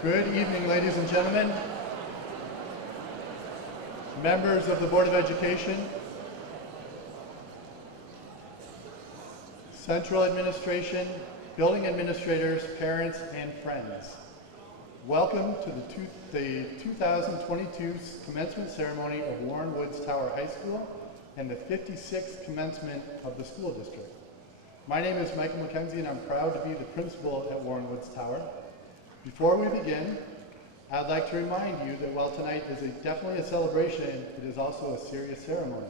Good evening, ladies and gentlemen, members of the Board of Education, Central Administration, building administrators, parents, and friends. Welcome to the 2022 Commencement Ceremony of Warren Woods Tower High School and the 56th commencement of the school district. My name is Michael McKenzie and I'm proud to be the principal at Warren Woods Tower. Before we begin, I'd like to remind you that while tonight is definitely a celebration, it is also a serious ceremony.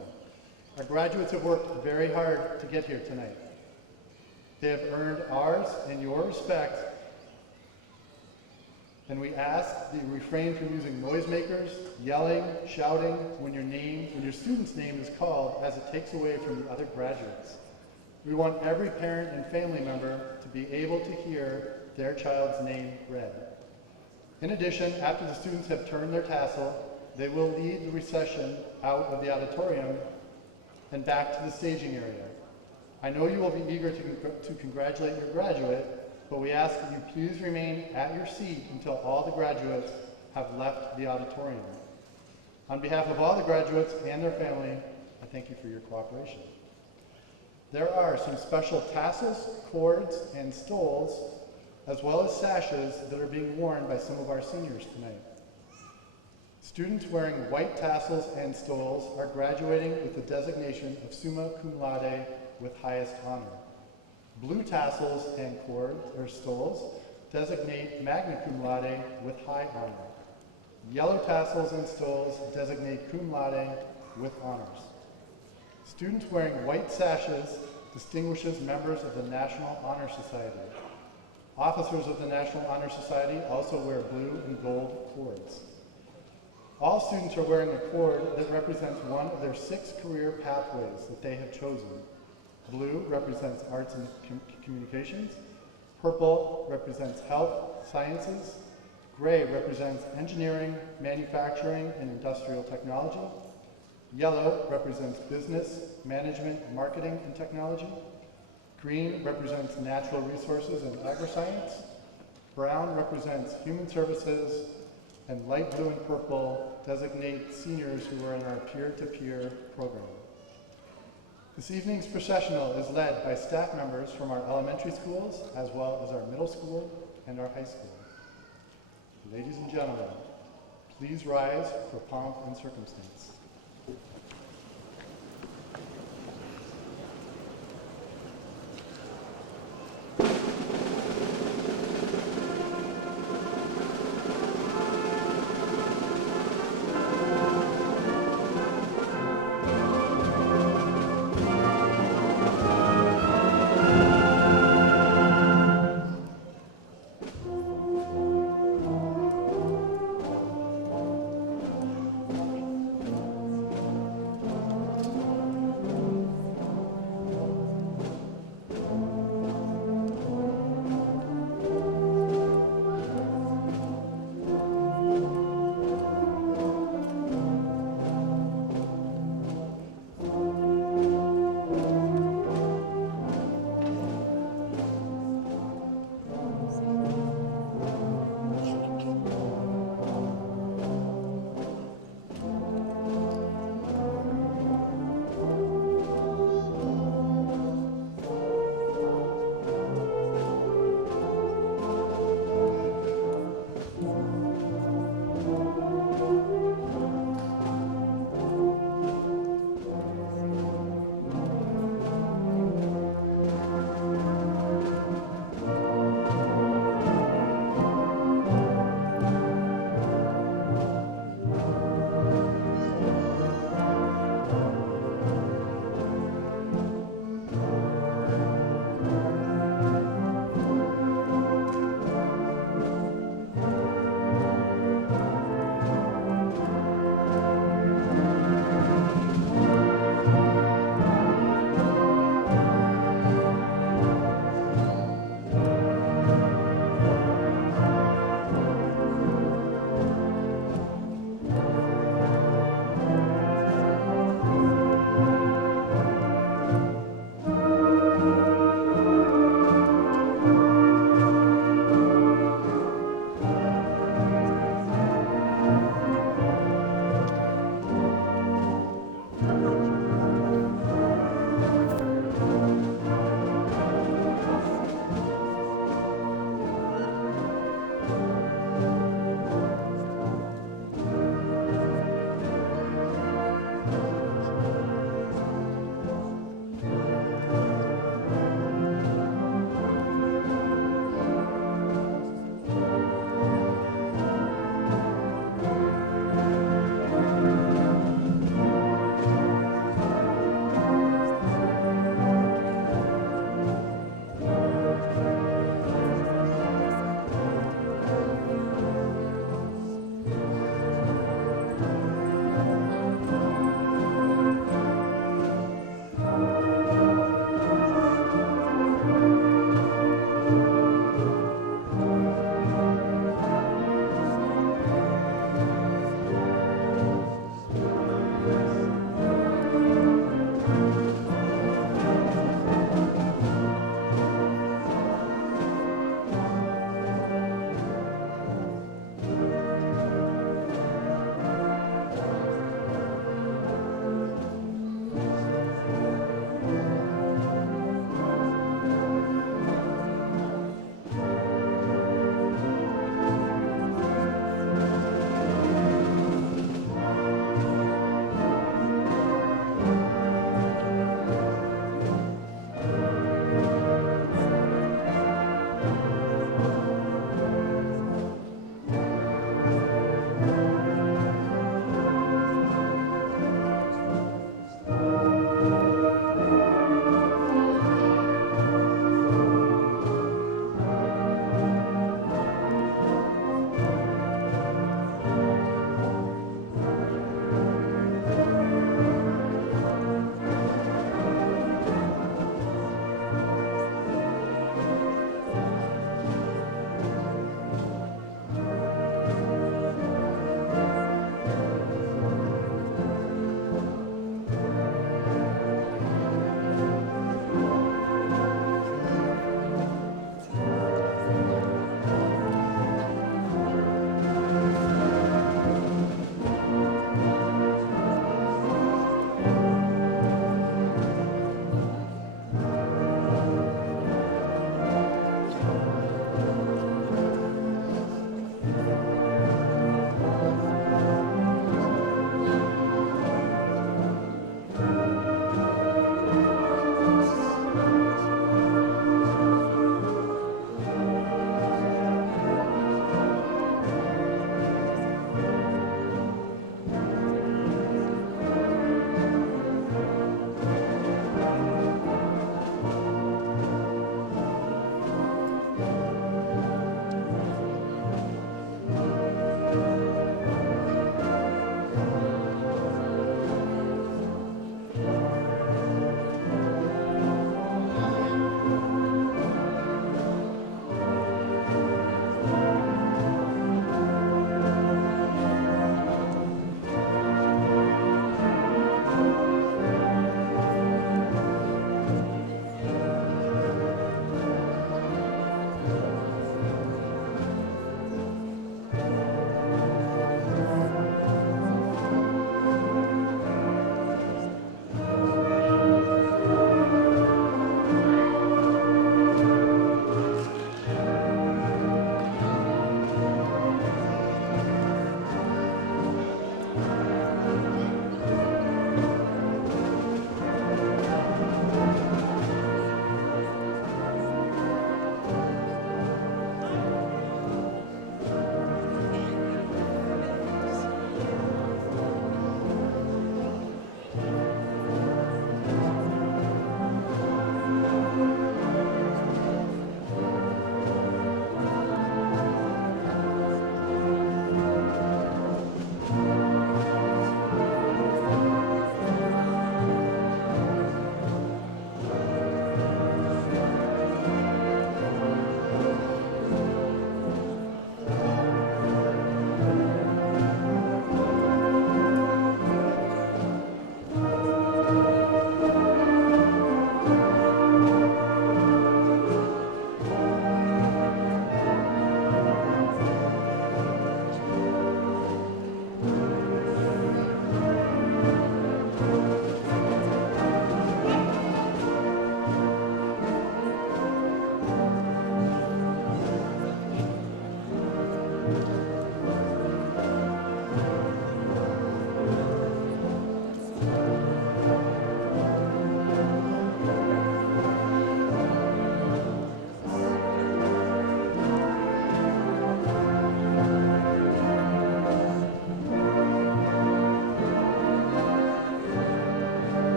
Our graduates have worked very hard to get here tonight. They have earned ours and your respect, and we ask that you refrain from using noisemakers, yelling, shouting when your student's name is called, as it takes away from the other graduates. We want every parent and family member to be able to hear their child's name read. In addition, after the students have turned their tassel, they will lead the recession out of the auditorium and back to the staging area. I know you will be eager to congratulate your graduate, but we ask that you please remain at your seat until all the graduates have left the auditorium. On behalf of all the graduates and their family, I thank you for your cooperation. There are some special tassels, cords, and stoles, as well as sashes that are being worn by some of our seniors tonight. Students wearing white tassels and stoles are graduating with the designation of Summa Cum Laude with highest honor. Blue tassels and cords or stoles designate Magna Cum Laude with high honor. Yellow tassels and stoles designate Cum Laude with honors. Students wearing white sashes distinguishes members of the National Honor Society. Officers of the National Honor Society also wear blue and gold cords. All students are wearing a cord that represents one of their 6 career pathways that they have chosen. Blue represents arts and communications. Purple represents health sciences. Gray represents engineering, manufacturing, and industrial technology. Yellow represents business, management, marketing, and technology. Green represents natural resources and agri-science. Brown represents human services. And light blue and purple designate seniors who are in our peer-to-peer program. This evening's processional is led by staff members from our elementary schools, as well as our middle school and our high school. Ladies and gentlemen, please rise for pomp and circumstance.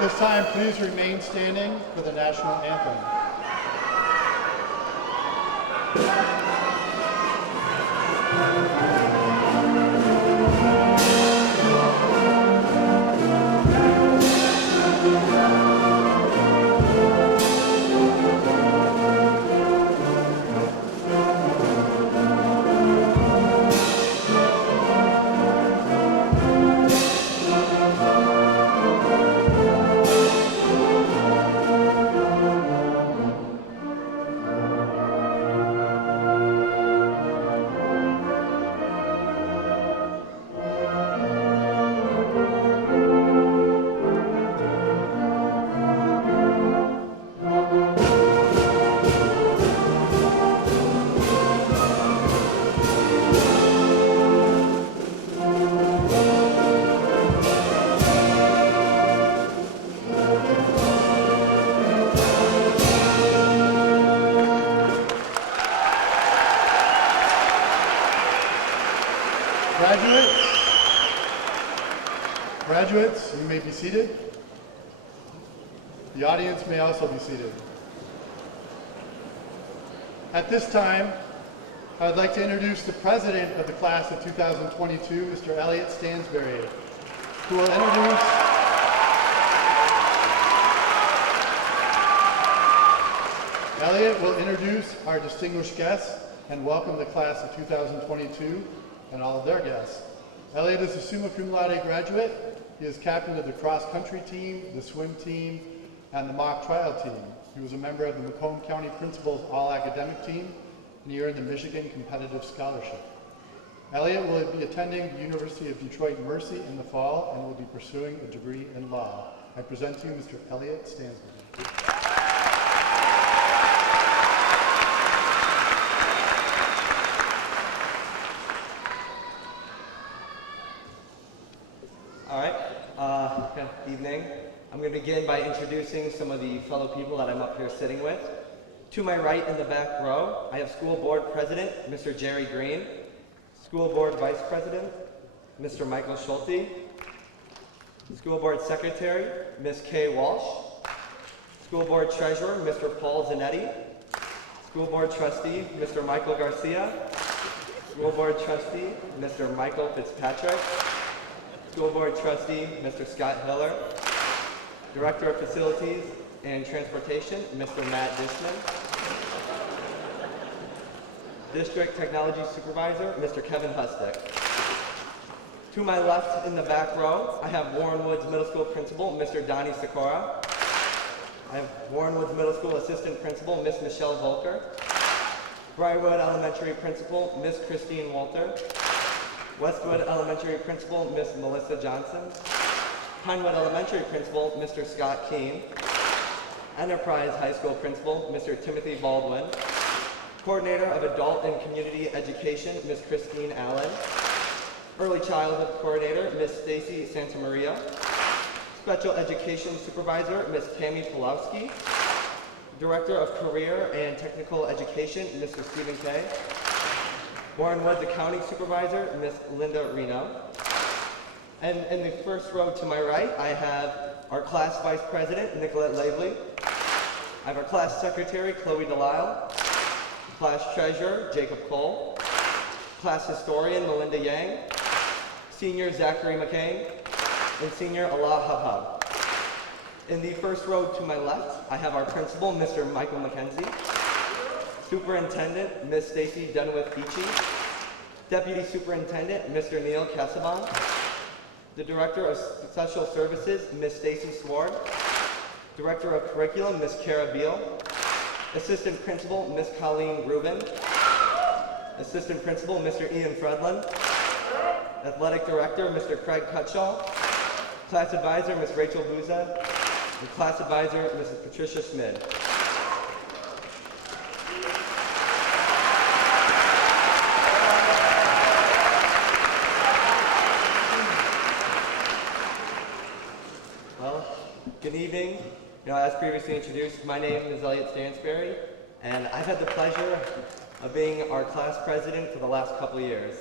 this time, please remain standing for the national anthem. Graduates, you may be seated. The audience may also be seated. At this time, I would like to introduce the president of the class of 2022, Mr. Elliot Stansberry, who will introduce our distinguished guests and welcome the class of 2022 and all of their guests. Elliot is a summa cum laude graduate. He is captain of the cross-country team, the swim team, and the mock trial team. He was a member of the Macomb County Principal's All-Academic Team, and he earned the Michigan Competitive Scholarship. Elliot will be attending the University of Detroit Mercy in the fall and will be pursuing a degree in law. I present to you Mr. Elliot Stansberry. Good evening. I'm going to begin by introducing some of the fellow people that I'm up here sitting with. To my right in the back row, I have School Board President, Mr. Jerry Green, School Board Vice President, Mr. Michael Schulte, School Board Secretary, Ms. Kay Walsh, School Board Treasurer, Mr. Paul Zanetti, School Board Trustee, Mr. Michael Garcia, School Board Trustee, Mr. Michael Fitzpatrick, School Board Trustee, Mr. Scott Hiller, Director of Facilities and Transportation, Mr. Matt Dishman, District Technology Supervisor, Mr. Kevin Hustick. To my left in the back row, I have Warren Woods Middle School Principal, Mr. Donnie Sikora. I have Warren Woods Middle School Assistant Principal, Miss Michelle Volker. Briarwood Elementary Principal, Miss Christine Walter. Westwood Elementary Principal, Miss Melissa Johnson. Pinewood Elementary Principal, Mr. Scott Keene. Enterprise High School Principal, Mr. Timothy Baldwin. Coordinator of Adult and Community Education, Miss Christine Allen. Early Childhood Coordinator, Miss Stacy Santamaria. Special Education Supervisor, Miss Tammy Pulowski. Director of Career and Technical Education, Mr. Stephen Kay. Warren Woods Accounting Supervisor, Miss Linda Reno. And in the first row to my right, I have our class Vice President, Nicolette Lavely. I have our class Secretary, Chloe Delisle. Class Treasurer, Jacob Cole. Class Historian, Melinda Yang. Senior, Zachary McCain. And Senior, Allah Habhab. In the first row to my left, I have our Principal, Mr. Michael McKenzie. Superintendent, Ms. Stacy Dunwith-Beachy. Deputy Superintendent, Mr. Neil Casaban. The Director of Special Services, Ms. Stacy Sward. Director of Curriculum, Ms. Kara Beal. Assistant Principal, Ms. Colleen Rubin. Assistant Principal, Mr. Ian Fredlin. Athletic Director, Mr. Craig Cutshaw. Class Advisor, Ms. Rachel Buza. And Class Advisor, Mrs. Patricia Schmid. Good evening. As previously introduced, my name is Elliot Stansberry, and I've had the pleasure of being our class president for the last couple of years.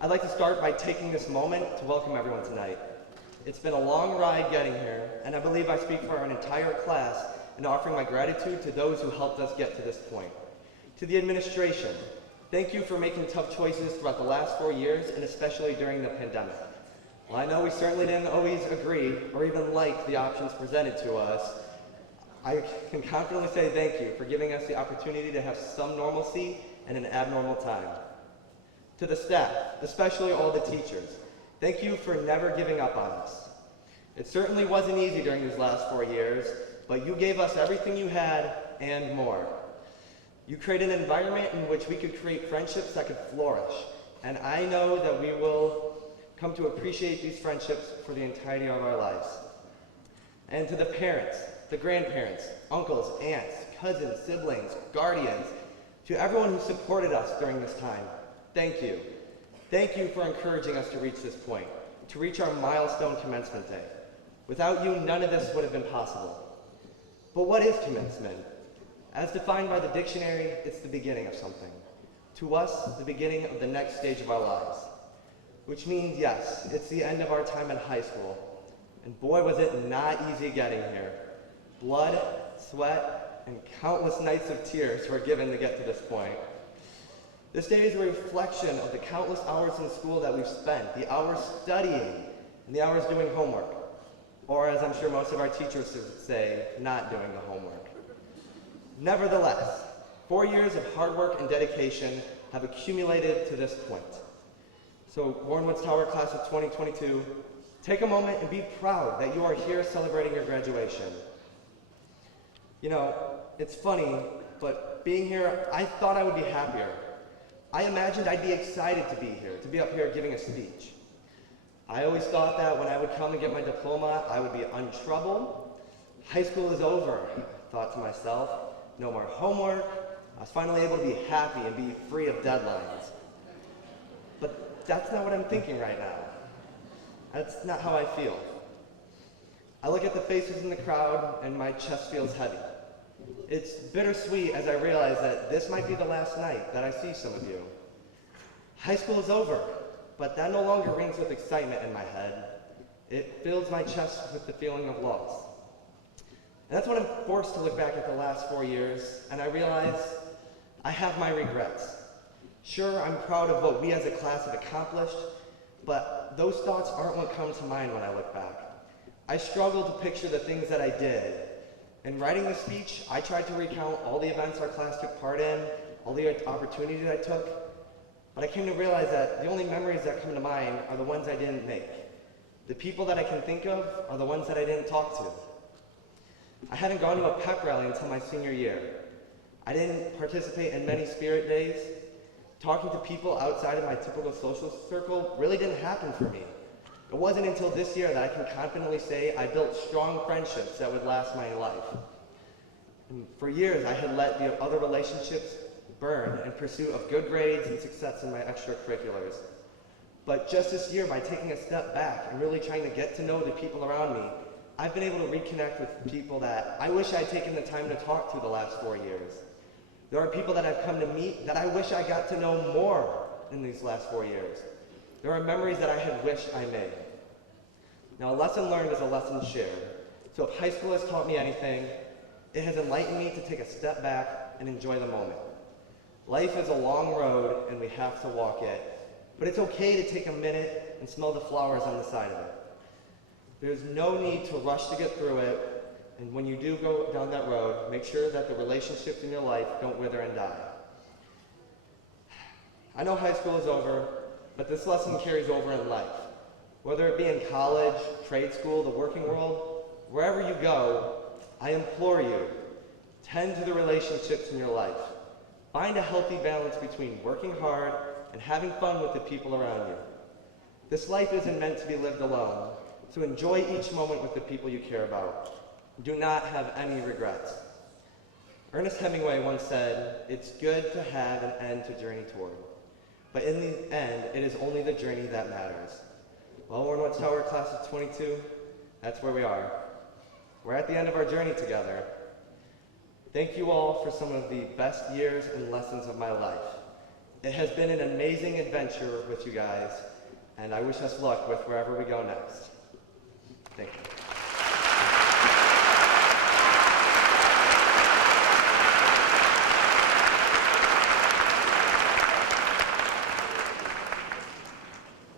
I'd like to start by taking this moment to welcome everyone tonight. It's been a long ride getting here, and I believe I speak for our entire class in offering my gratitude to those who helped us get to this point. To the administration, thank you for making tough choices throughout the last 4 years, and especially during the pandemic. While I know we certainly didn't always agree or even like the options presented to us, I can confidently say thank you for giving us the opportunity to have some normalcy in an abnormal time. To the staff, especially all the teachers, thank you for never giving up on us. It certainly wasn't easy during these last 4 years, but you gave us everything you had and more. You created an environment in which we could create friendships that could flourish, and I know that we will come to appreciate these friendships for the entirety of our lives. And to the parents, the grandparents, uncles, aunts, cousins, siblings, guardians, to everyone who supported us during this time, thank you. Thank you for encouraging us to reach this point, to reach our milestone commencement day. Without you, none of this would have been possible. But what is commencement? As defined by the dictionary, it's the beginning of something. To us, the beginning of the next stage of our lives. Which means, yes, it's the end of our time in high school. And boy, was it not easy getting here. Blood, sweat, and countless nights of tears were given to get to this point. This day is a reflection of the countless hours in school that we've spent, the hours studying, and the hours doing homework. Or as I'm sure most of our teachers would say, not doing the homework. Nevertheless, 4 years of hard work and dedication have accumulated to this point. So Warrenwood's Tower Class of 2022, take a moment and be proud that you are here celebrating your graduation. You know, it's funny, but being here, I thought I would be happier. I imagined I'd be excited to be here, to be up here giving a speech. I always thought that when I would come and get my diploma, I would be untroubled. High school is over, I thought to myself. No more homework. I was finally able to be happy and be free of deadlines. But that's not what I'm thinking right now. That's not how I feel. I look at the faces in the crowd and my chest feels heavy. It's bittersweet as I realize that this might be the last night that I see some of you. High school is over, but that no longer rings with excitement in my head. It fills my chest with the feeling of loss. And that's when I'm forced to look back at the last 4 years, and I realize I have my regrets. Sure, I'm proud of what we as a class have accomplished, but those thoughts aren't what come to mind when I look back. I struggle to picture the things that I did. In writing the speech, I tried to recount all the events our class took part in, all the opportunities I took, but I came to realize that the only memories that come to mind are the ones I didn't make. The people that I can think of are the ones that I didn't talk to. I hadn't gone to a pep rally until my senior year. I didn't participate in many spirit days. Talking to people outside of my typical social circle really didn't happen for me. It wasn't until this year that I can confidently say I built strong friendships that would last my life. And for years, I had let the other relationships burn in pursuit of good grades and success in my extracurriculars. But just this year, by taking a step back and really trying to get to know the people around me, I've been able to reconnect with people that I wish I'd taken the time to talk to the last 4 years. There are people that I've come to meet that I wish I got to know more in these last 4 years. There are memories that I had wished I made. Now, a lesson learned is a lesson shared. So if high school has taught me anything, it has enlightened me to take a step back and enjoy the moment. Life is a long road and we have to walk it, but it's okay to take a minute and smell the flowers on the side of it. There's no need to rush to get through it, and when you do go down that road, make sure that the relationships in your life don't wither and die. I know high school is over, but this lesson carries over in life. Whether it be in college, trade school, the working world, wherever you go, I implore you, tend to the relationships in your life. Find a healthy balance between working hard and having fun with the people around you. This life isn't meant to be lived alone, so enjoy each moment with the people you care about. Do not have any regrets. Ernest Hemingway once said, "It's good to have an end to journey toward, but in the end, it is only the journey that matters." Well, Warrenwood Tower Class of 22, that's where we are. We're at the end of our journey together. Thank you all for some of the best years and lessons of my life. It has been an amazing adventure with you guys, and I wish us luck with wherever we go next. Thank you.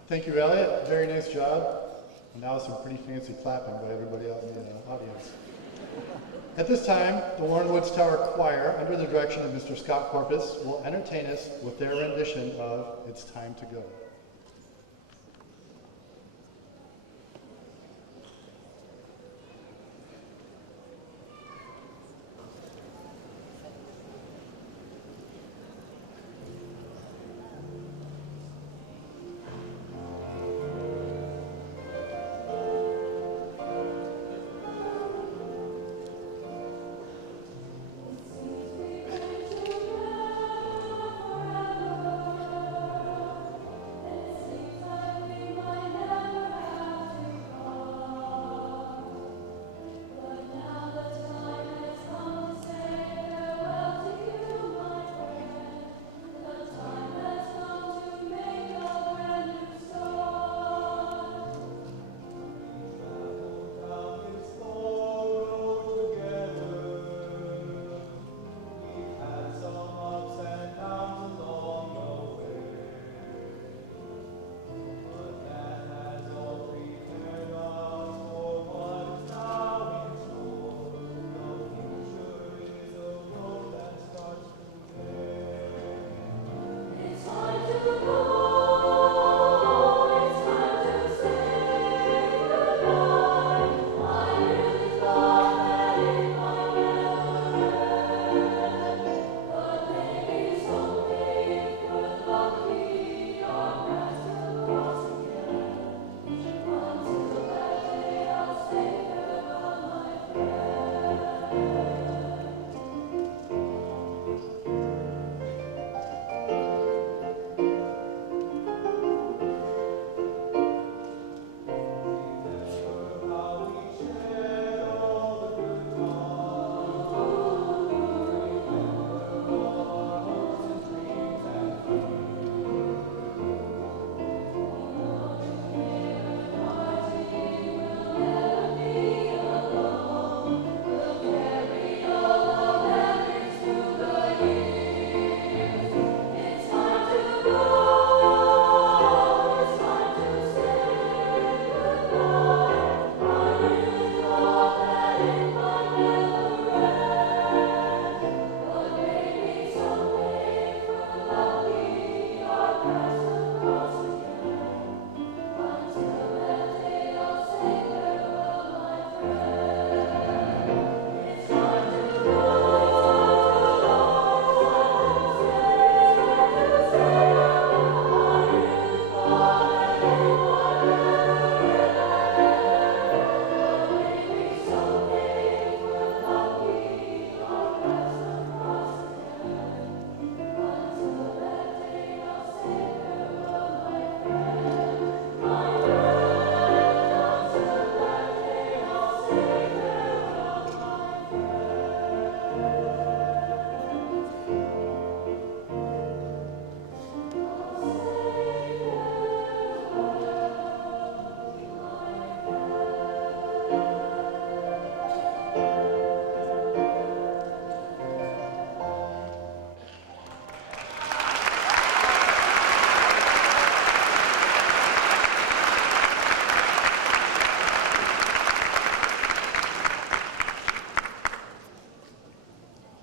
Thank you, Elliot. Very nice job. And now some pretty fancy clapping by everybody out in the audience. At this time, the Warren Woods Tower Choir, under the direction of Mr. Scott Corpus, will entertain us with their rendition of It's Time to Go.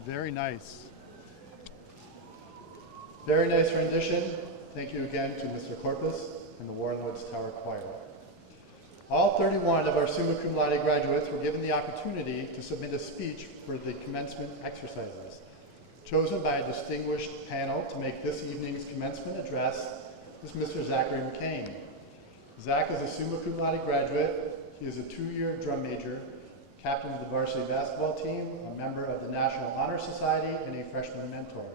Very nice. Very nice rendition. Thank you again to Mr. Corpus and the Warren Woods Tower Choir. All 31 of our summa cum laude graduates were given the opportunity to submit a speech for the commencement exercises. Chosen by a distinguished panel to make this evening's commencement address is Mr. Zachary McCain. Zach is a summa cum laude graduate. He is a 2-year drum major, captain of the varsity basketball team, a member of the National Honor Society, and a freshman mentor.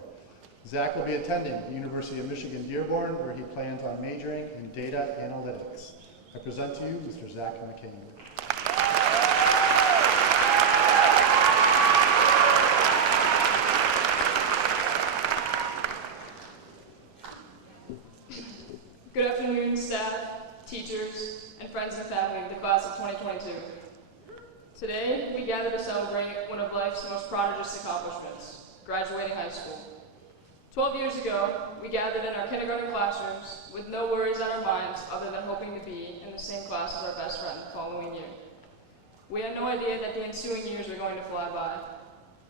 Zach will be attending the University of Michigan Dearborn, where he plans on majoring in data analytics. I present to you Mr. Zach McCain. Good afternoon, staff, teachers, and friends and family of the class of 2022. Today, we gather to celebrate one of life's most prodigious accomplishments, graduating high school. 12 years ago, we gathered in our kindergarten classrooms with no worries on our minds other than hoping to be in the same class as our best friend the following year. We had no idea that the ensuing years were going to fly by.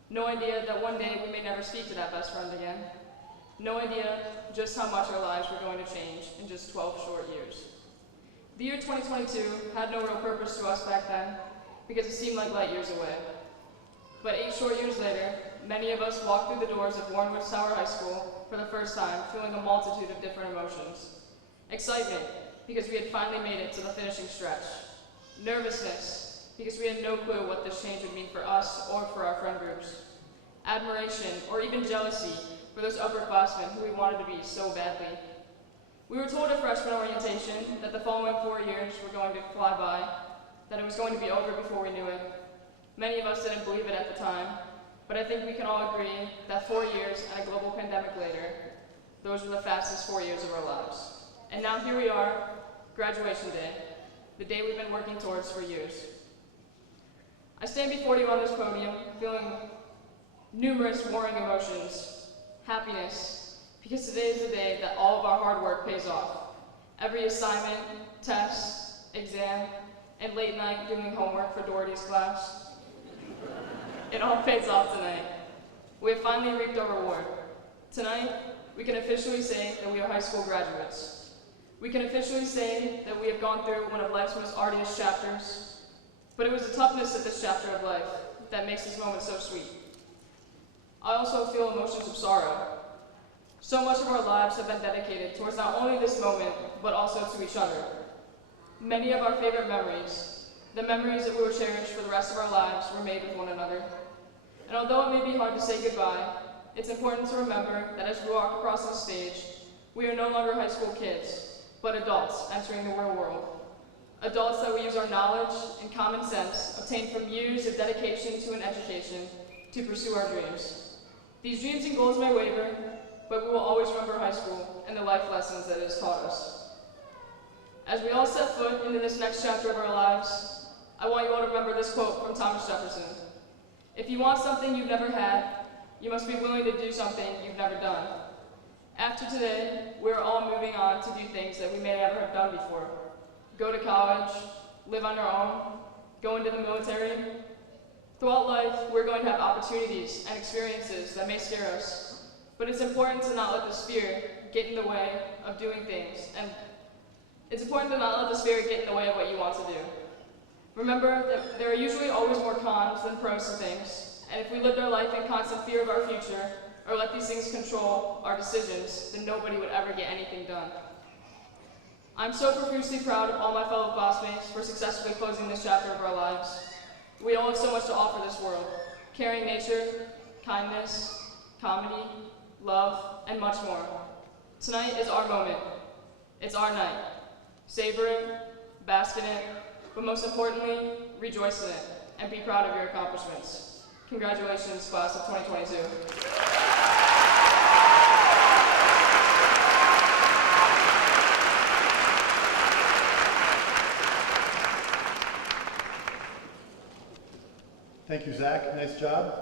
No idea that one day we may never speak to that best friend again. No idea just how much our lives were going to change in just 12 short years. The year 2022 had no real purpose to us back then because it seemed like light years away. But 8 short years later, many of us walked through the doors of Warrenwood Tower High School for the first time, feeling a multitude of different emotions. Excitement, because we had finally made it to the finishing stretch. Nervousness, because we had no clue what this change would mean for us or for our friend groups. Admiration, or even jealousy, for those upperclassmen who we wanted to be so badly. We were told at freshman orientation that the following 4 years were going to fly by, that it was going to be over before we knew it. Many of us didn't believe it at the time, but I think we can all agree that 4 years and a global pandemic later, those were the fastest 4 years of our lives. And now here we are, graduation day, the day we've been working towards for years. I stand before you on this podium feeling numerous warring emotions. Happiness, because today is the day that all of our hard work pays off. Every assignment, test, exam, and late night doing homework for Doherty's class, it all pays off tonight. We have finally reaped our reward. Tonight, we can officially say that we are high school graduates. We can officially say that we have gone through one of life's most arduous chapters, but it was the toughness of this chapter of life that makes this moment so sweet. I also feel emotions of sorrow. So much of our lives have been dedicated towards not only this moment, but also to each other. Many of our favorite memories, the memories that we will cherish for the rest of our lives, were made with one another. And although it may be hard to say goodbye, it's important to remember that as we walk across the stage, we are no longer high school kids, but adults entering the real world. Adults that will use our knowledge and common sense obtained from years of dedication to an education to pursue our dreams. These dreams and goals may waver, but we will always remember high school and the life lessons that it has taught us. As we all set foot into this next chapter of our lives, I want you all to remember this quote from Thomas Jefferson. If you want something you've never had, you must be willing to do something you've never done. After today, we're all moving on to do things that we may never have done before. Go to college, live on our own, go into the military. Throughout life, we're going to have opportunities and experiences that may scare us, but it's important to not let this fear get in the way of doing things, and it's important to not let this fear get in the way of what you want to do. Remember that there are usually always more cons than pros to things, and if we lived our life in constant fear of our future, or let these things control our decisions, then nobody would ever get anything done. I'm so profusely proud of all my fellow classmates for successfully closing this chapter of our lives. We all have so much to offer this world: caring nature, kindness, comedy, love, and much more. Tonight is our moment. It's our night. Savor it, bask in it, but most importantly, rejoice in it, and be proud of your accomplishments. Congratulations, class of 2022. Thank you, Zach. Nice job.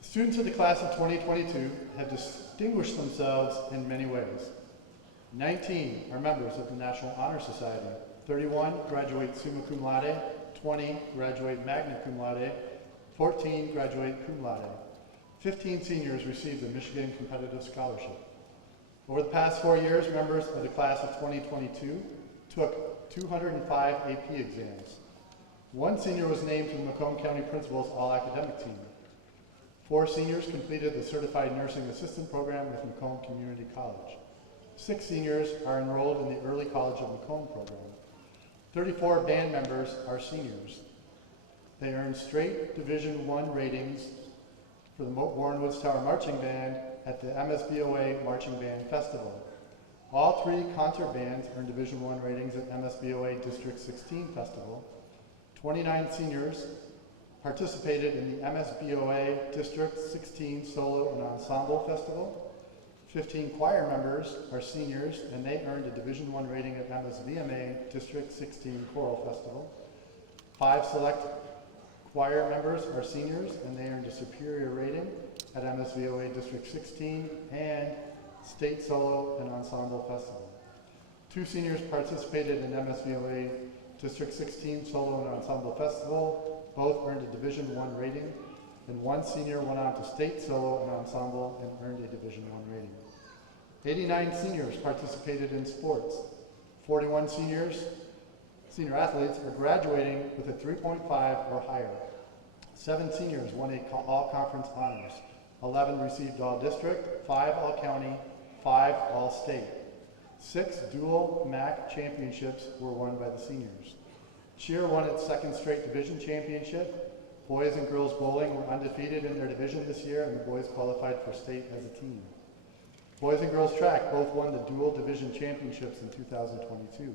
The students of the class of 2022 have distinguished themselves in many ways. 19 are members of the National Honor Society. 31 graduate summa cum laude. 20 graduate magna cum laude. 14 graduate cum laude. 15 seniors received the Michigan Competitive Scholarship. Over the past 4 years, members of the class of 2022 took 205 AP exams. 1 senior was named to the Macomb County Principal's All-Academic Team. 4 seniors completed the Certified Nursing Assistant Program with Macomb Community College. 6 seniors are enrolled in the Early College of Macomb program. 34 band members are seniors. They earned straight Division I ratings for the Warren Woods Tower Marching Band at the MSBOA Marching Band Festival. All 3 concert bands earned Division I ratings at MSBOA District 16 Festival. 29 seniors participated in the MSBOA District 16 Solo and Ensemble Festival. 15 choir members are seniors, and they earned a Division I rating at MSVMA District 16 Choral Festival. 5 select choir members are seniors, and they earned a superior rating at MSVOA District 16 and State Solo and Ensemble Festival. 2 seniors participated in MSVOA District 16 Solo and Ensemble Festival. Both earned a Division I rating, and 1 senior went on to State Solo and Ensemble and earned a Division I rating. 89 seniors participated in sports. 41 senior athletes are graduating with a 3.5 or higher. 7 seniors won all-conference honors. 11 received all-district, 5 all-county, 5 all-state. 6 dual MAC championships were won by the seniors. Cheer won its 2nd straight division championship. Boys and girls bowling were undefeated in their division this year, and the boys qualified for state as a team. Boys and girls track both won the dual division championships in 2022.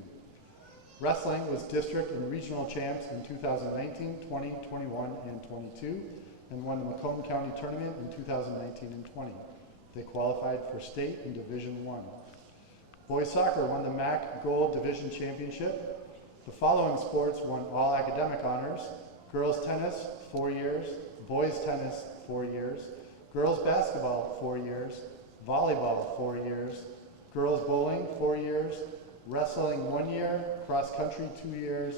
Wrestling was district and regional champs in 2019, 20, 21, and 22, and won the Macomb County Tournament in 2019 and 20. They qualified for state and Division I. Boys soccer won the MAC Gold Division Championship. The following sports won all academic honors: girls tennis, 4 years; boys tennis, 4 years; girls basketball, 4 years; volleyball, 4 years; girls bowling, 4 years; wrestling, 1 year; cross country, 2 years;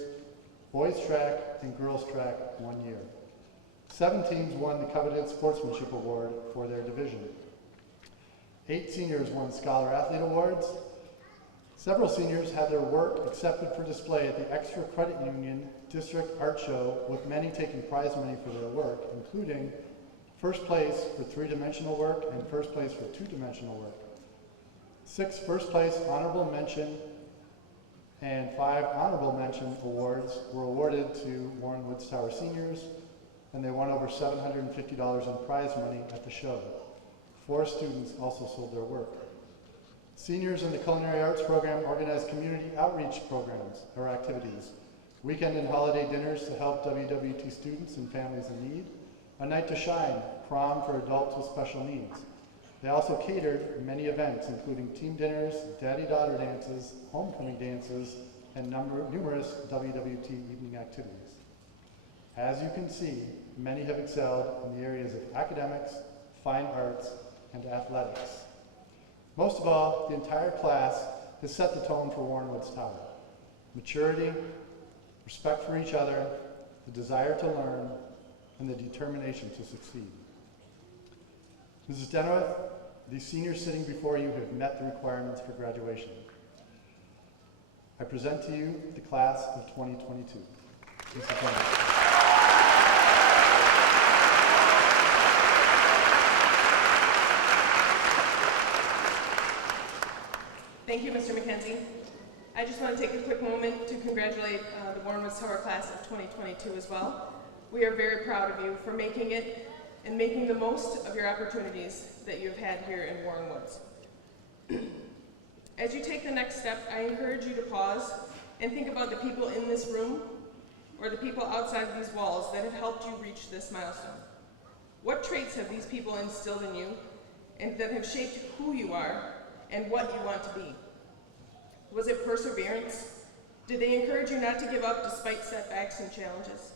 boys track and girls track, 1 year. 7 teams won the coveted Sportsmanship Award for their division. 8 seniors won Scholar Athlete Awards. Several seniors had their work accepted for display at the Extra Credit Union District Art Show, with many taking prize money for their work, including first place for 3-dimensional work and first place for 2-dimensional work. 6 first place honorable mention and 5 honorable mention awards were awarded to Warren Woods Tower seniors, and they won over $750 in prize money at the show. 4 students also sold their work. Seniors in the Culinary Arts program organized community outreach programs or activities, weekend and holiday dinners to help WWT students and families in need, a night to shine, prom for adults with special needs. They also catered many events, including team dinners, daddy-daughter dances, homecoming dances, and numerous WWT evening activities. As you can see, many have excelled in the areas of academics, fine arts, and athletics. Most of all, the entire class has set the tone for Warren Woods Tower. Maturity, respect for each other, the desire to learn, and the determination to succeed. Mrs. Denowith, these seniors sitting before you have met the requirements for graduation. I present to you the class of 2022. Mrs. Denowith. Thank you, Mr. McKenzie. I just want to take a quick moment to congratulate the Warren Woods Tower class of 2022 as well. We are very proud of you for making it and making the most of your opportunities that you've had here in Warren Woods. As you take the next step, I encourage you to pause and think about the people in this room or the people outside of these walls that have helped you reach this milestone. What traits have these people instilled in you and that have shaped who you are and what you want to be? Was it perseverance? Did they encourage you not to give up despite setbacks and challenges?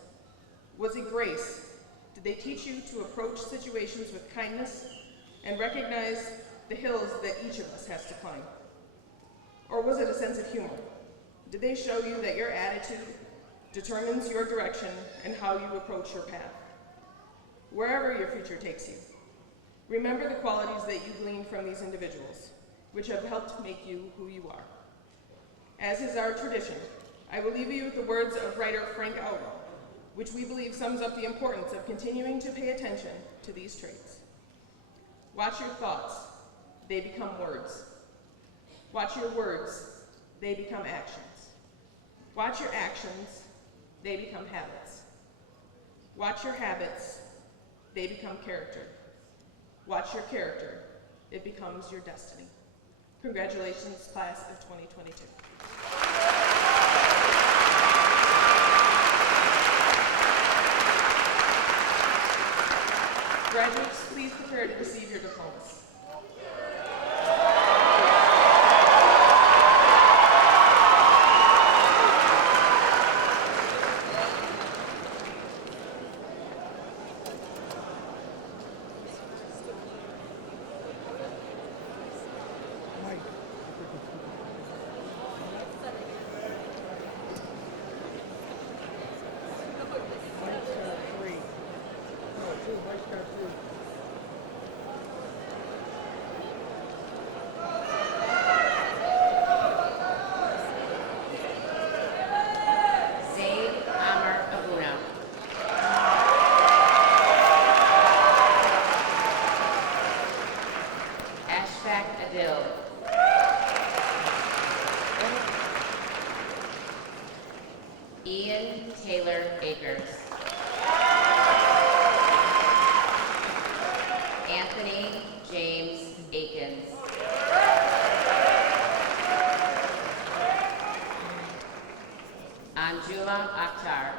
Was it grace? Did they teach you to approach situations with kindness and recognize the hills that each of us has to climb? Or was it a sense of humor? Did they show you that your attitude determines your direction and how you approach your path? Wherever your future takes you, remember the qualities that you gleaned from these individuals, which have helped make you who you are. As is our tradition, I will leave you with the words of writer Frank Outlaw, which we believe sums up the importance of continuing to pay attention to these traits. Watch your thoughts, they become words. Watch your words, they become actions. Watch your actions, they become habits. Watch your habits, they become character. Watch your character, it becomes your destiny. Congratulations, class of 2022. Graduates, please prepare to receive your diplomas. Ashfaq Adil. Ian Taylor Akers. Anthony James Akins. Anjula Akhtar.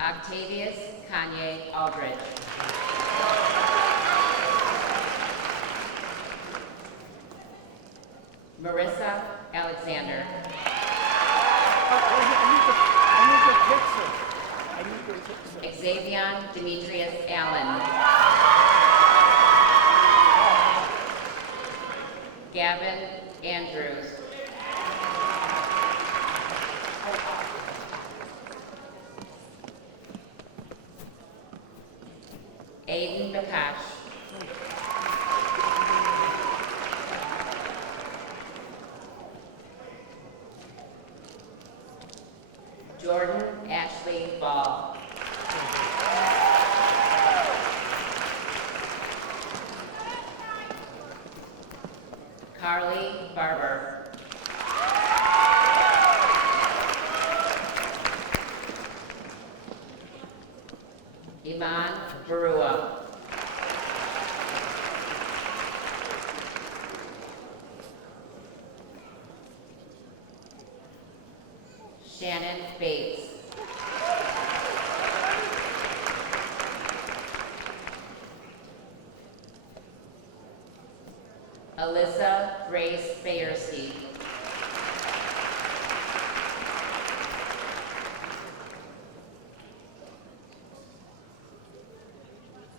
Octavius Kanye Aldridge. Marissa Alexander. Xavier Demetrius Allen. Gavin Andrews. Aiden Makash. Jordan Ashley Ball. Carly Barber. Iman Barua. Shannon Bates. Alyssa Grace Bayersky.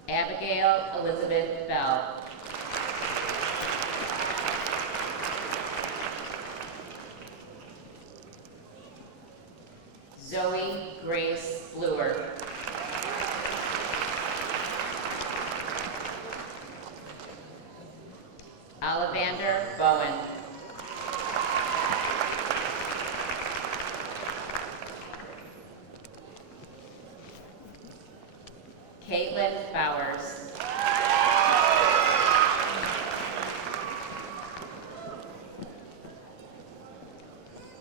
Abigail Elizabeth Bell. Zoe Grace Bluer. Ollivander Bowen. Caitlin Bowers.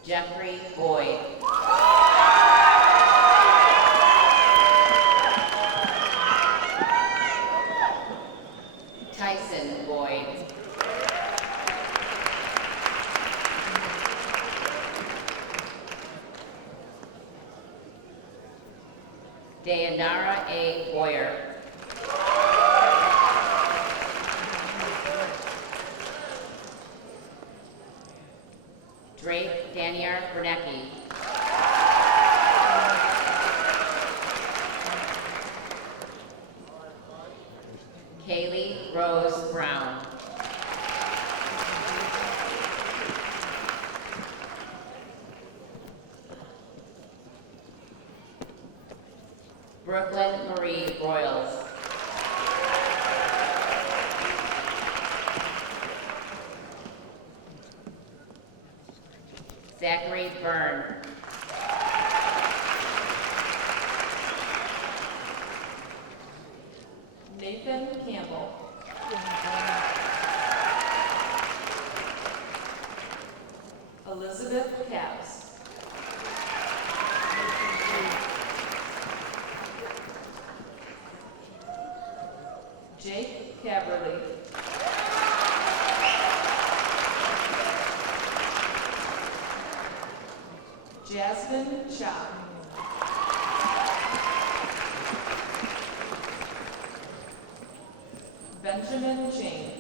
Jeffrey Boyd. Tyson Boyd. Dayanara A. Boyer. Drake Danier Bernecki. Kaylee Rose Brown. Brooklyn Marie Royals. Zachary Byrne. Nathan Campbell. Elizabeth Capps. Jake Caberly. Jasmine Chop. Benjamin Jane.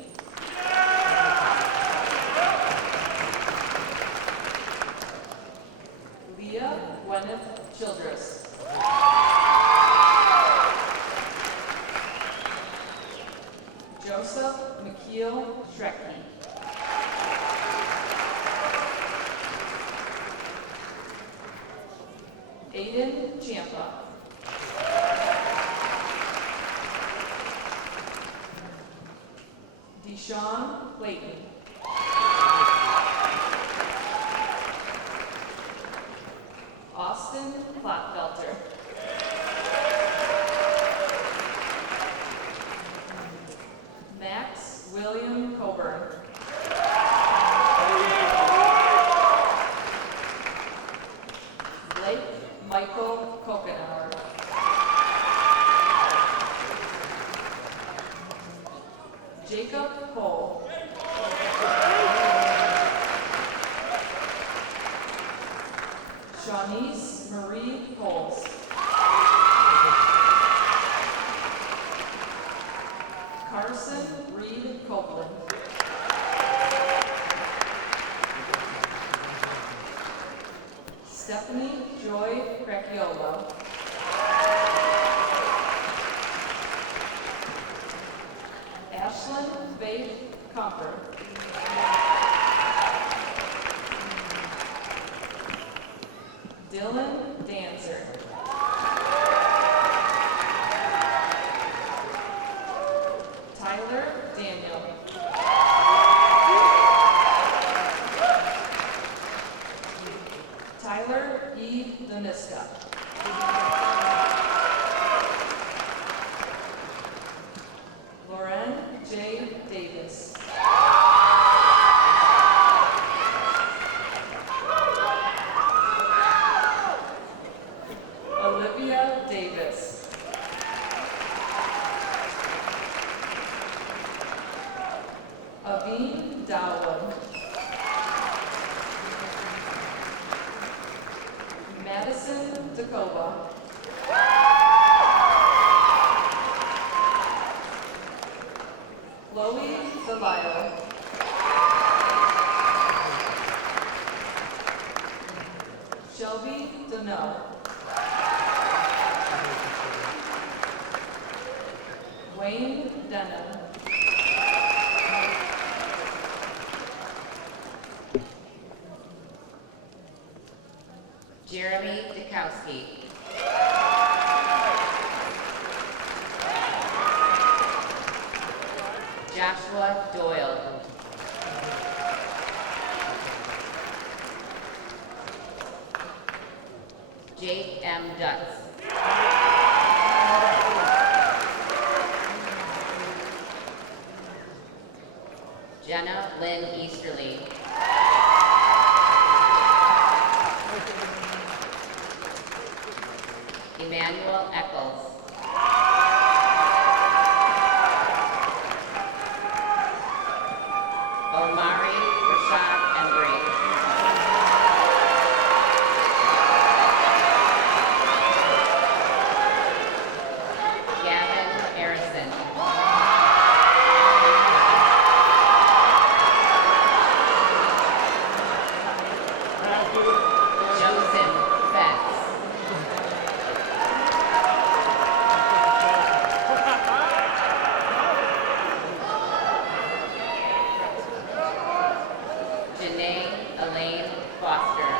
Leah Gwyneth Childress. Joseph McKeel Schrecky. Aiden Champa. Deshaun Clayton. Austin Klotfelter. Jacob Cole. Shawnice Marie Coles. Carson Reed Copeland. Stephanie Joy Cracchiolo. Ashlyn Faith Comfort. Dylan Dancer. Tyler Daniel. Tyler E. Daniska. Lauren J. Davis. Olivia Davis. Aveen Dawood. Madison Dacoba. Chloe Delisle. Shelby Deneau. Wayne Denham. Jeremy Dukowski. Joshua Doyle. Jake M. Dutz. Jenna Lynn Easterly. Emmanuel Eccles. Omari Rashad Embry. Gavin Harrison. Joseph Betts. Janae Elaine Foster.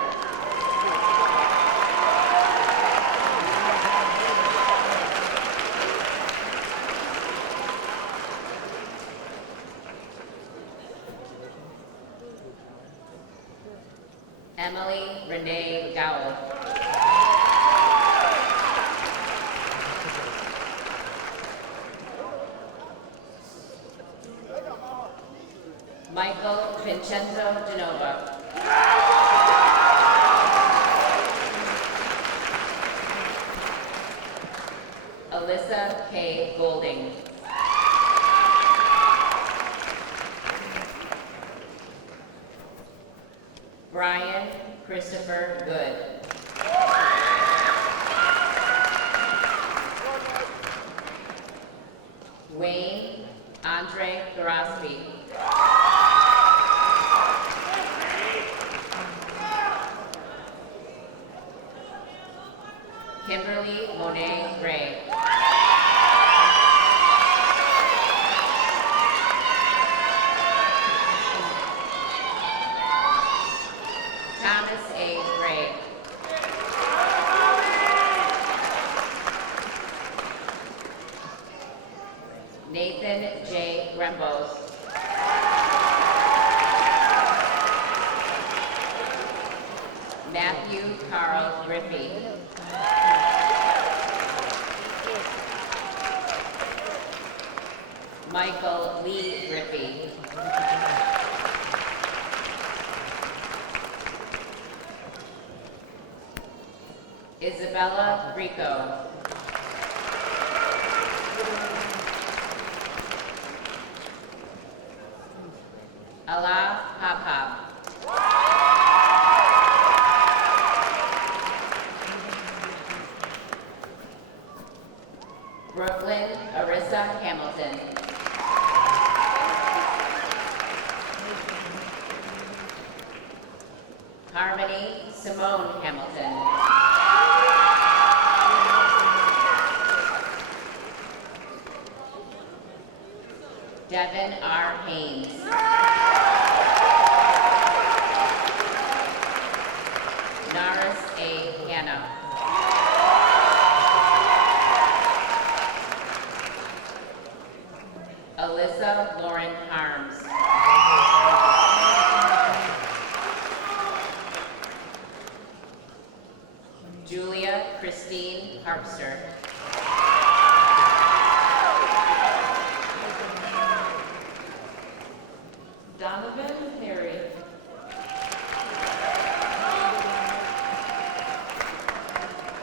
Emily Renee Gowell. Michael Vincenzo Genova. Alyssa K. Golding. Brian Christopher Good. Wayne Andre Garospi. Kimberly Monet Gray. Thomas A. Gray. Nathan J. Grembos. Matthew Carl Griffey. Michael Lee Griffey. Isabella Rico. Alyssa Hamilton. Harmony Simone Hamilton. Devin R. Haynes. Naris A. Hanna. Alyssa Lauren Harms. Julia Christine Harpster. Donovan Harry.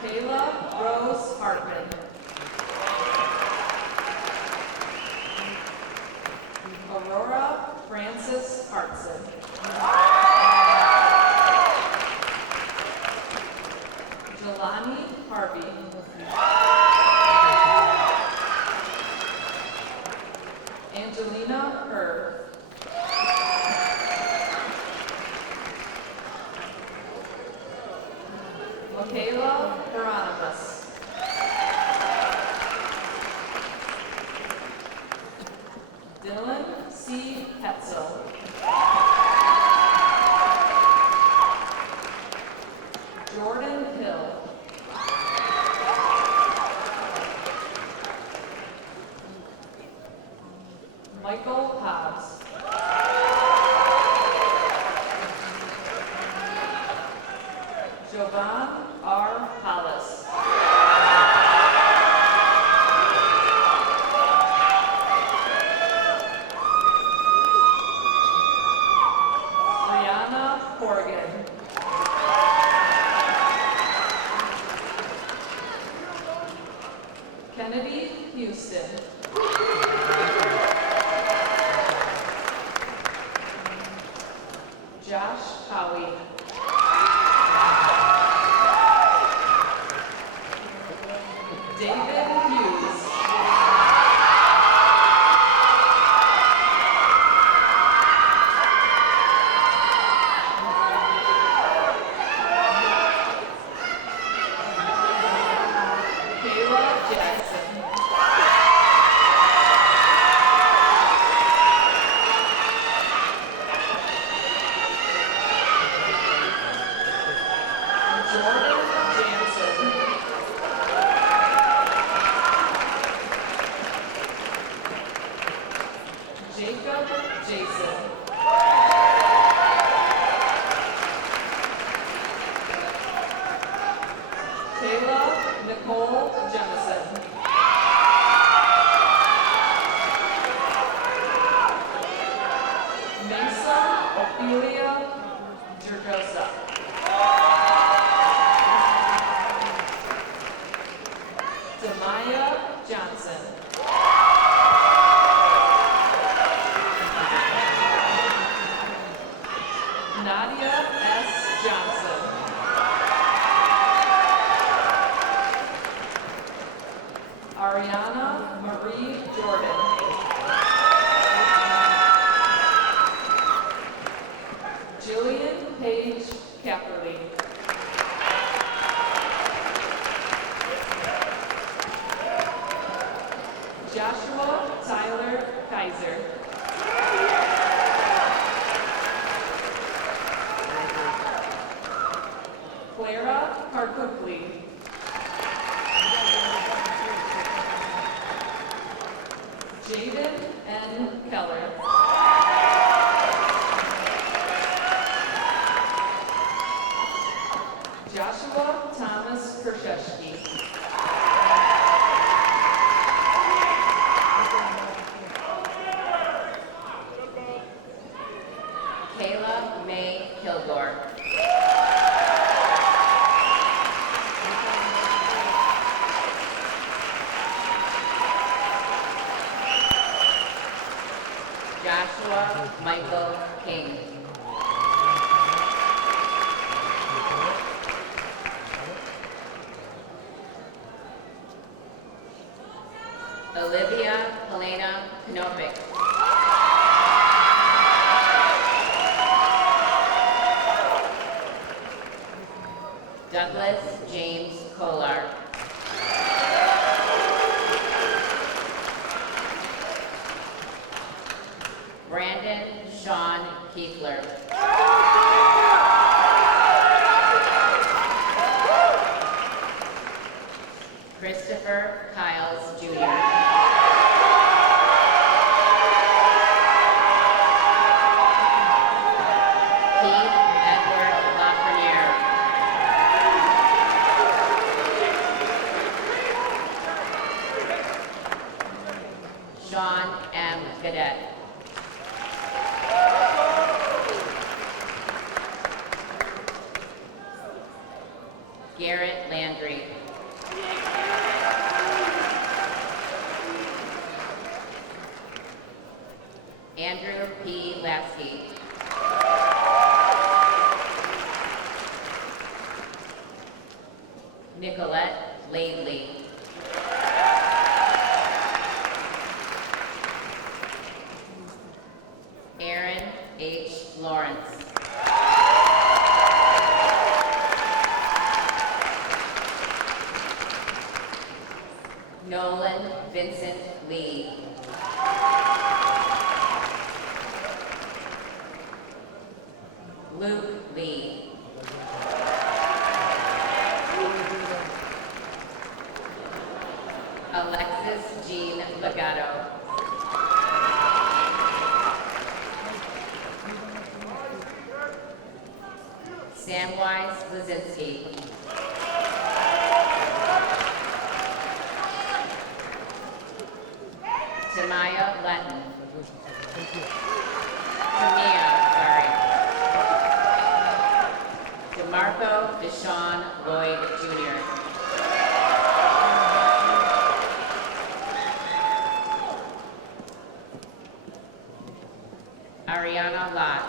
Kayla Rose Hartman. Aurora Frances Hartson. Jelani Harvey. Angelina Herb. Michaela Hieronymus. Dylan C. Hetzel. Jordan Hill. Michael Hobbs. Jovan R. Hollis. Brianna Corrigan. Kennedy Houston. Josh Howie. David Hughes. Kayla Jackson. Jordan Jansen. Jacob Jason. Kayla Nicole Jemison. Mesa Ophelia Jergosa. Demaya Johnson. Nadia S. Johnson. Ariana Marie Jordan. Jillian Paige Capperly. Joshua Tyler Kaiser. Clara Carcookley. Jaden N. Keller. Joshua Thomas Kersheshki. Kayla May Kilgore. Joshua Michael King. Olivia Helena Knopik. Douglas James Kolar. Brandon Sean Kiefler. Christopher Kiles Jr. Keith Edward Lafreniere. Sean M. Cadet. Garrett Landry. Andrew P. Lasky. Nicolette Laidley. Aaron H. Lawrence. Nolan Vincent Lee. Luke Lee. Alexis Jean Legato. Samwise Lazinski. Tamaya Letton. Tamia, sorry. DeMarco Deshaun Lloyd Jr. Ariana Lott.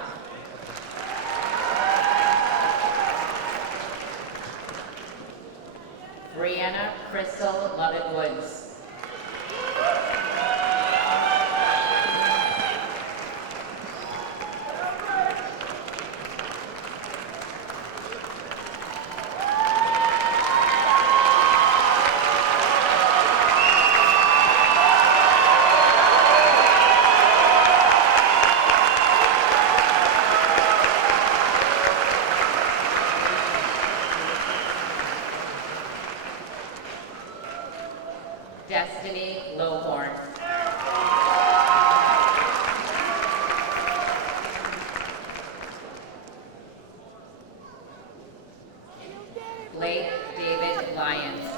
Brianna Crystal Lovett Woods. Destiny Lowhorn. Blake David Lyons.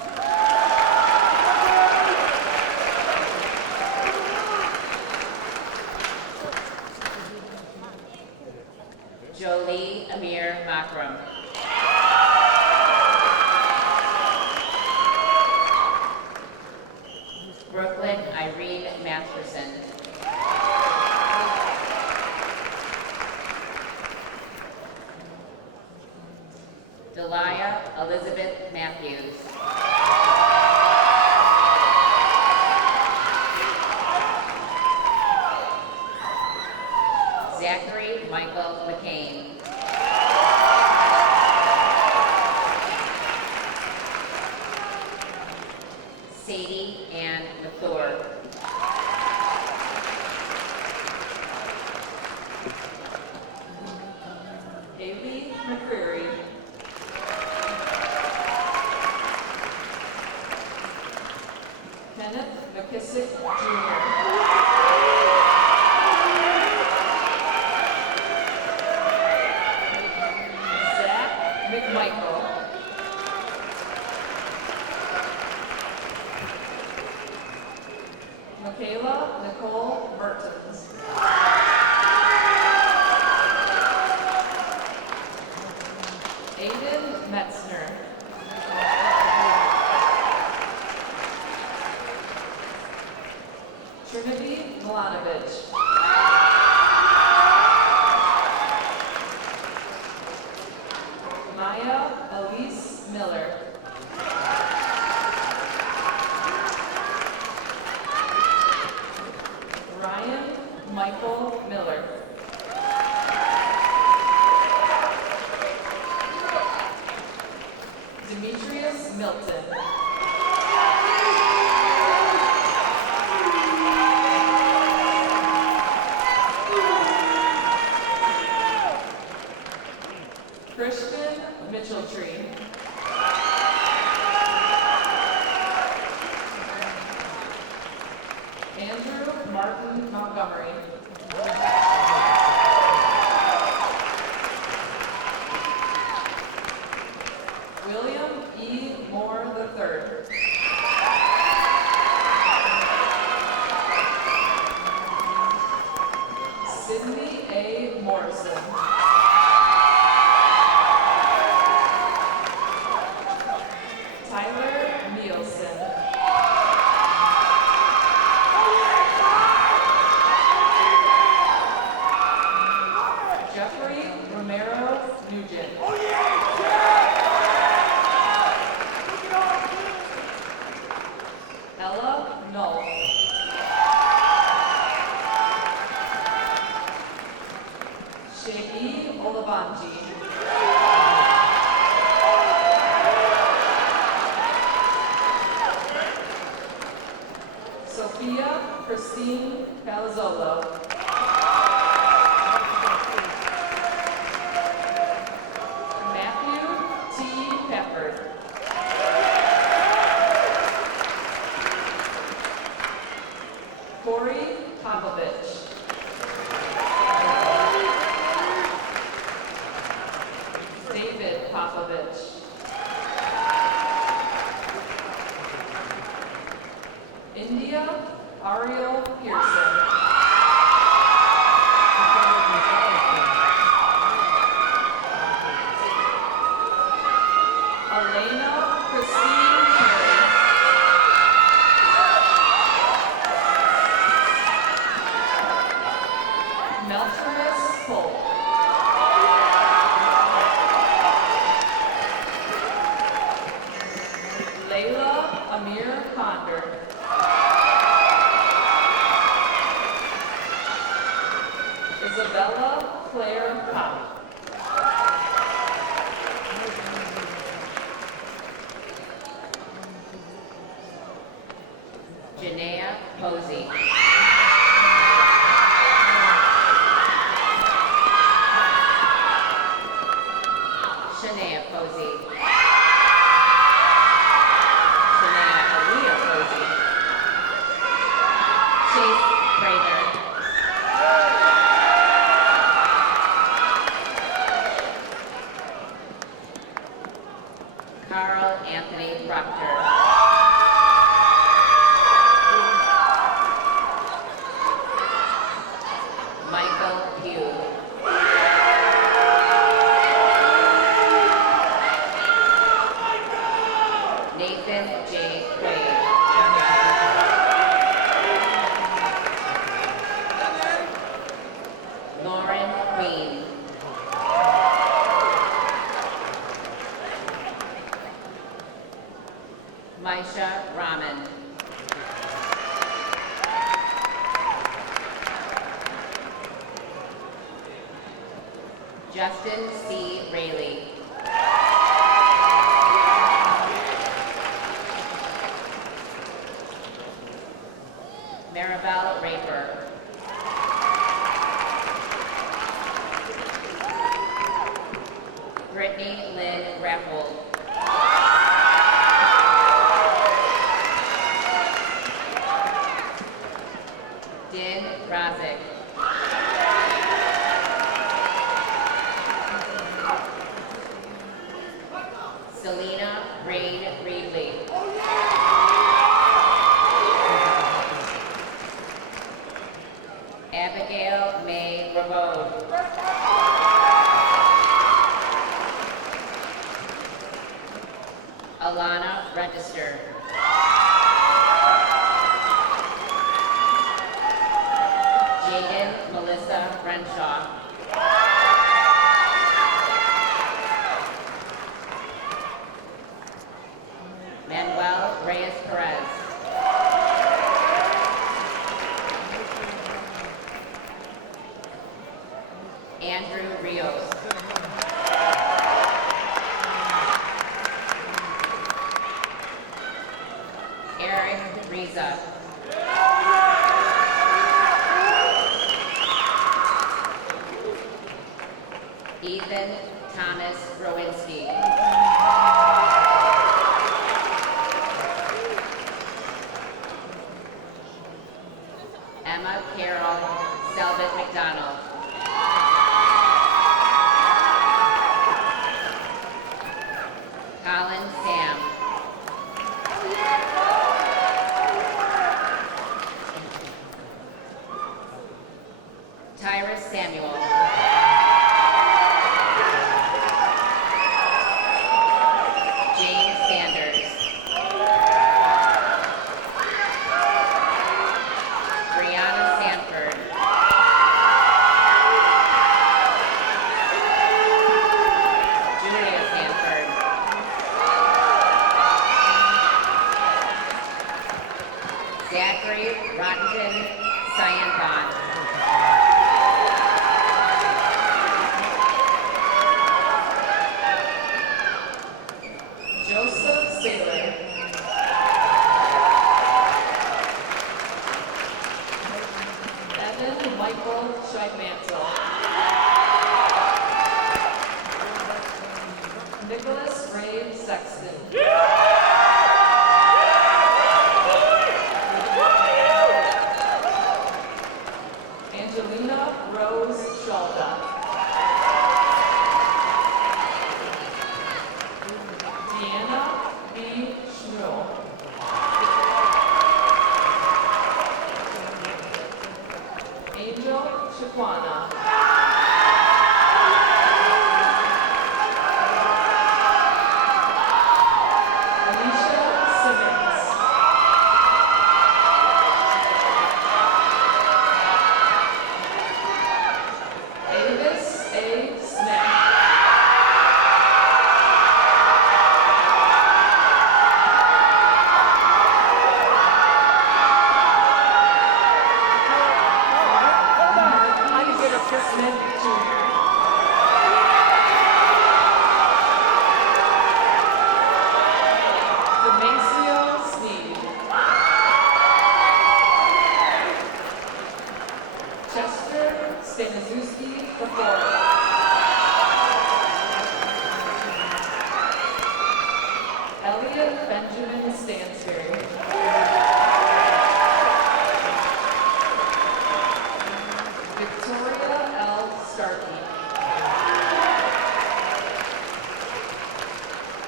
Jolie Amir Makram. Brooklyn Irene Masterson. Delia Elizabeth Matthews. Zachary Michael McCain. Sadie Ann McClure. Haley McCreary. Kenneth McKissick Jr. Zach McMichael. Michaela Nicole Mertens. Aiden Metzner. Trinity Milanovic. Maya Elise Miller. Michael Miller. Demetrius Milton. Christian Mitchelltree. Andrew Martin Montgomery. William E. Moore III. Sydney A. Morrison. Tyler Nielsen. Jeffrey Romero Nugent. Ella Null. Shei Olabanji. Sophia Christine Palazzolo. Matthew T. Peppard. Corey Popovich. David Popovich. India Ariel Pearson. Elena Christine Perry. Meltrimus Polk. Layla Amir Ponder. Isabella Claire Pop. Janaea Posey. Shania Posey. Shania Aaliyah Posey. Chase Prather. Carl Anthony Proctor. Michael Pugh. Nathan J. Quaid. Lauren Queen. Maisha Rahman. Justin C. Rayleigh. Maribel Raper. Brittany Lynn Rappold. Din Razik. Selena Rain Reedley. Abigail May Raveau. Alana Register. Jaden Melissa Renshaw. Manuel Reyes Perez. Andrew Rios. Eric Riza. Ethan Thomas Rowinski. Emma Carol Selvit McDonald. Colin Sam. Tyrus Samuel. James Sanders. Brianna Sanford. Julia Sanford. Zachary Rottington Cyanbon. Joseph Saylor. Evan Michael Scheibmantel. Nicholas Ray Sexton. Angelina Rose Shalda. Deanna B. Schmuel. Angel Shaquana. Alicia Simmons. Avis A. Smith. Smith Jr. Demasio Sneed. Chester Staniszewski IV. Elliot Benjamin Stansbury. Victoria L. Starkey.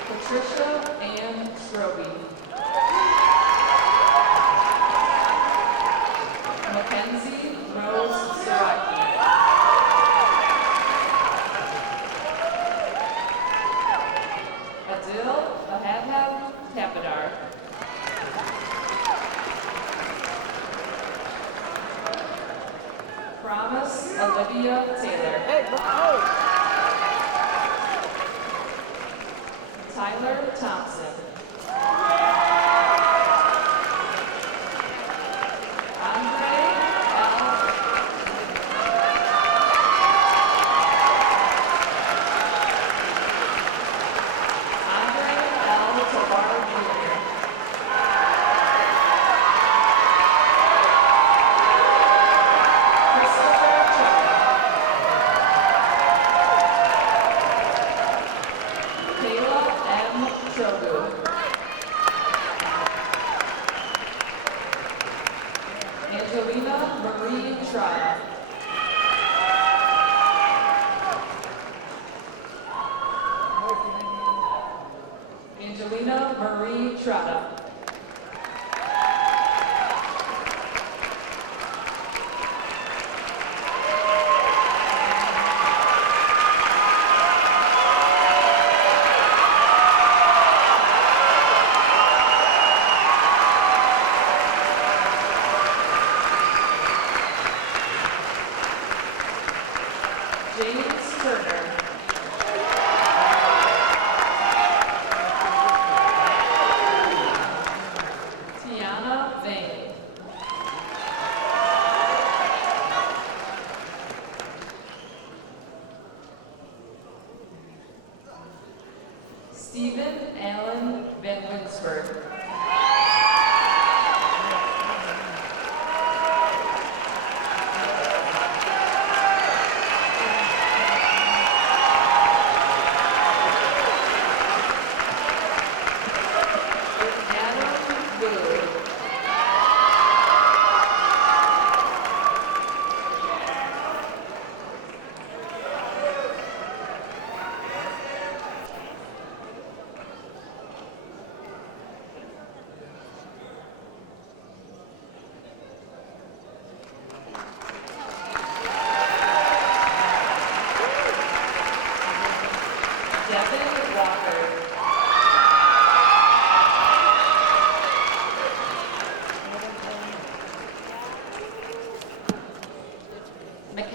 Patricia Ann Strobe. Mackenzie Rose Saraki. Adil Ahadhab Tapadar. Promise Olivia Taylor. Tyler Thompson. Andre L. Tobar Jr. Christopher Chow. Kayla M. Trogu. Angelina Marie Trotta. Angelina Marie Trotta.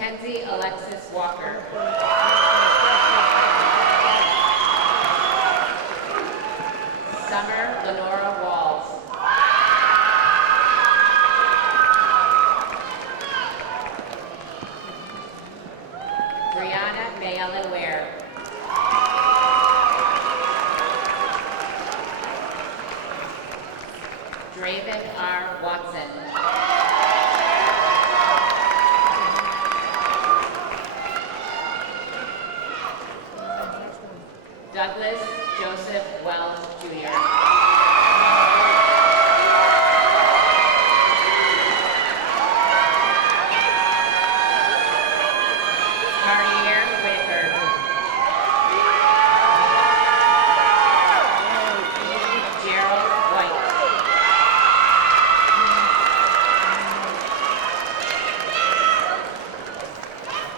Mackenzie Alexis Walker. Summer Lenora Walls. Brianna Mayellen Ware. Draven R. Watson. Douglas Joseph Wells, Jr. Cartier Whitaker. Gerald White.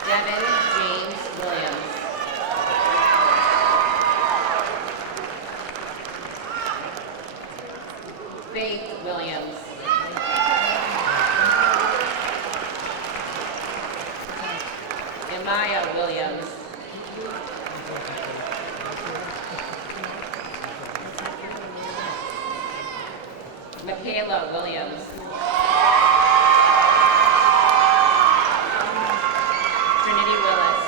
Devin James Williams. Faith Williams. Amaya Williams. Michaela Williams. Trinity Willis.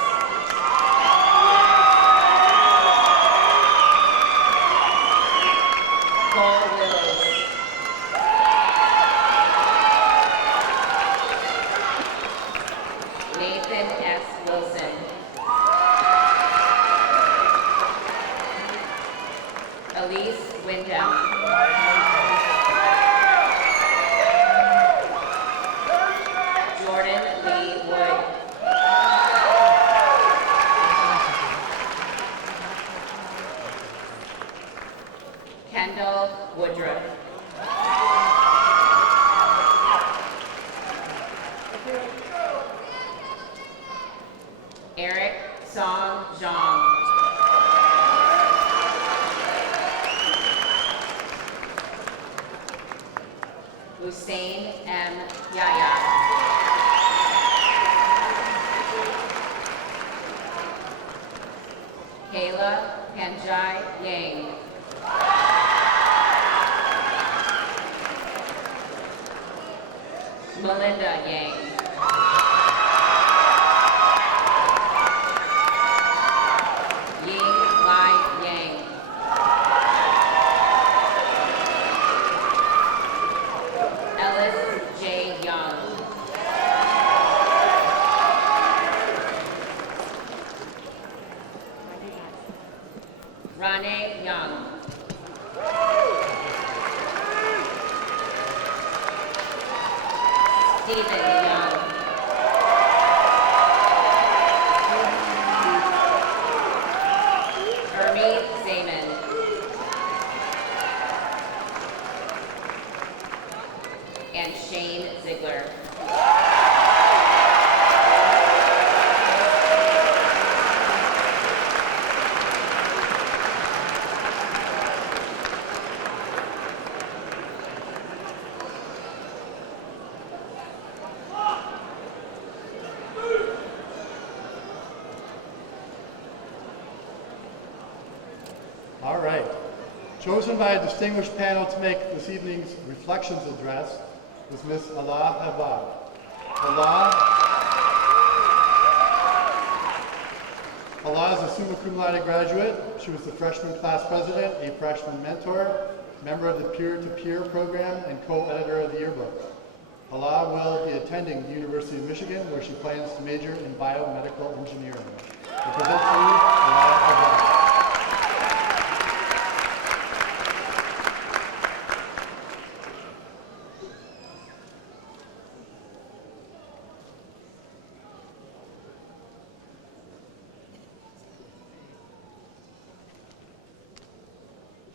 Cole Willis. Nathan S. Wilson. Elise Wyndham. Jordan Lee Wood. Kendall Woodruff. Eric Song Zhang. Hussein M. Yahya. Kayla Panjai Yang. Melinda Yang. Ying Lai Yang. Ellis J. Young. Rane Young. Stephen Young. Ermi Zaman. And Shane Ziegler. All right. Chosen by a distinguished panel to make this evening's reflections address was Ms. Allah Habab. Allah is a summa cum laude graduate. She was the freshman class president, a freshman mentor, member of the peer-to-peer program, and co-editor of the yearbook. Allah will be attending the University of Michigan, where she plans to major in biomedical engineering. I present to you Allah Habab.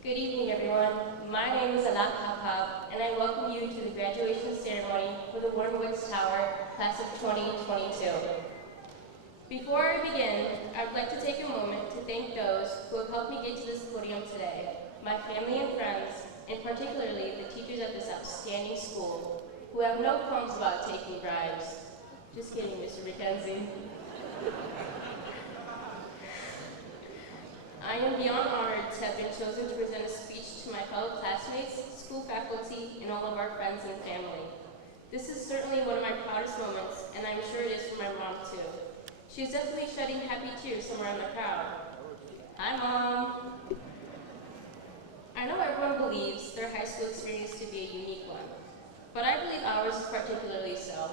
Good evening, everyone. My name is Alak Hakab, and I welcome you to the graduation ceremony for the Warren-Woods Tower, class of 2022. Before I begin, I would like to take a moment to thank those who have helped me get to this podium today, my family and friends, and particularly the teachers at this outstanding school, who have no qualms about taking bribes. Just kidding, Mr. McKenzie. I am beyond honored to have been chosen to present a speech to my fellow classmates, school faculty, and all of our friends and family. This is certainly one of my proudest moments, and I'm sure it is for my mom too. She is definitely shedding happy tears somewhere in the crowd. Hi, Mom. I know everyone believes their high school experience to be a unique one, but I believe ours is particularly so.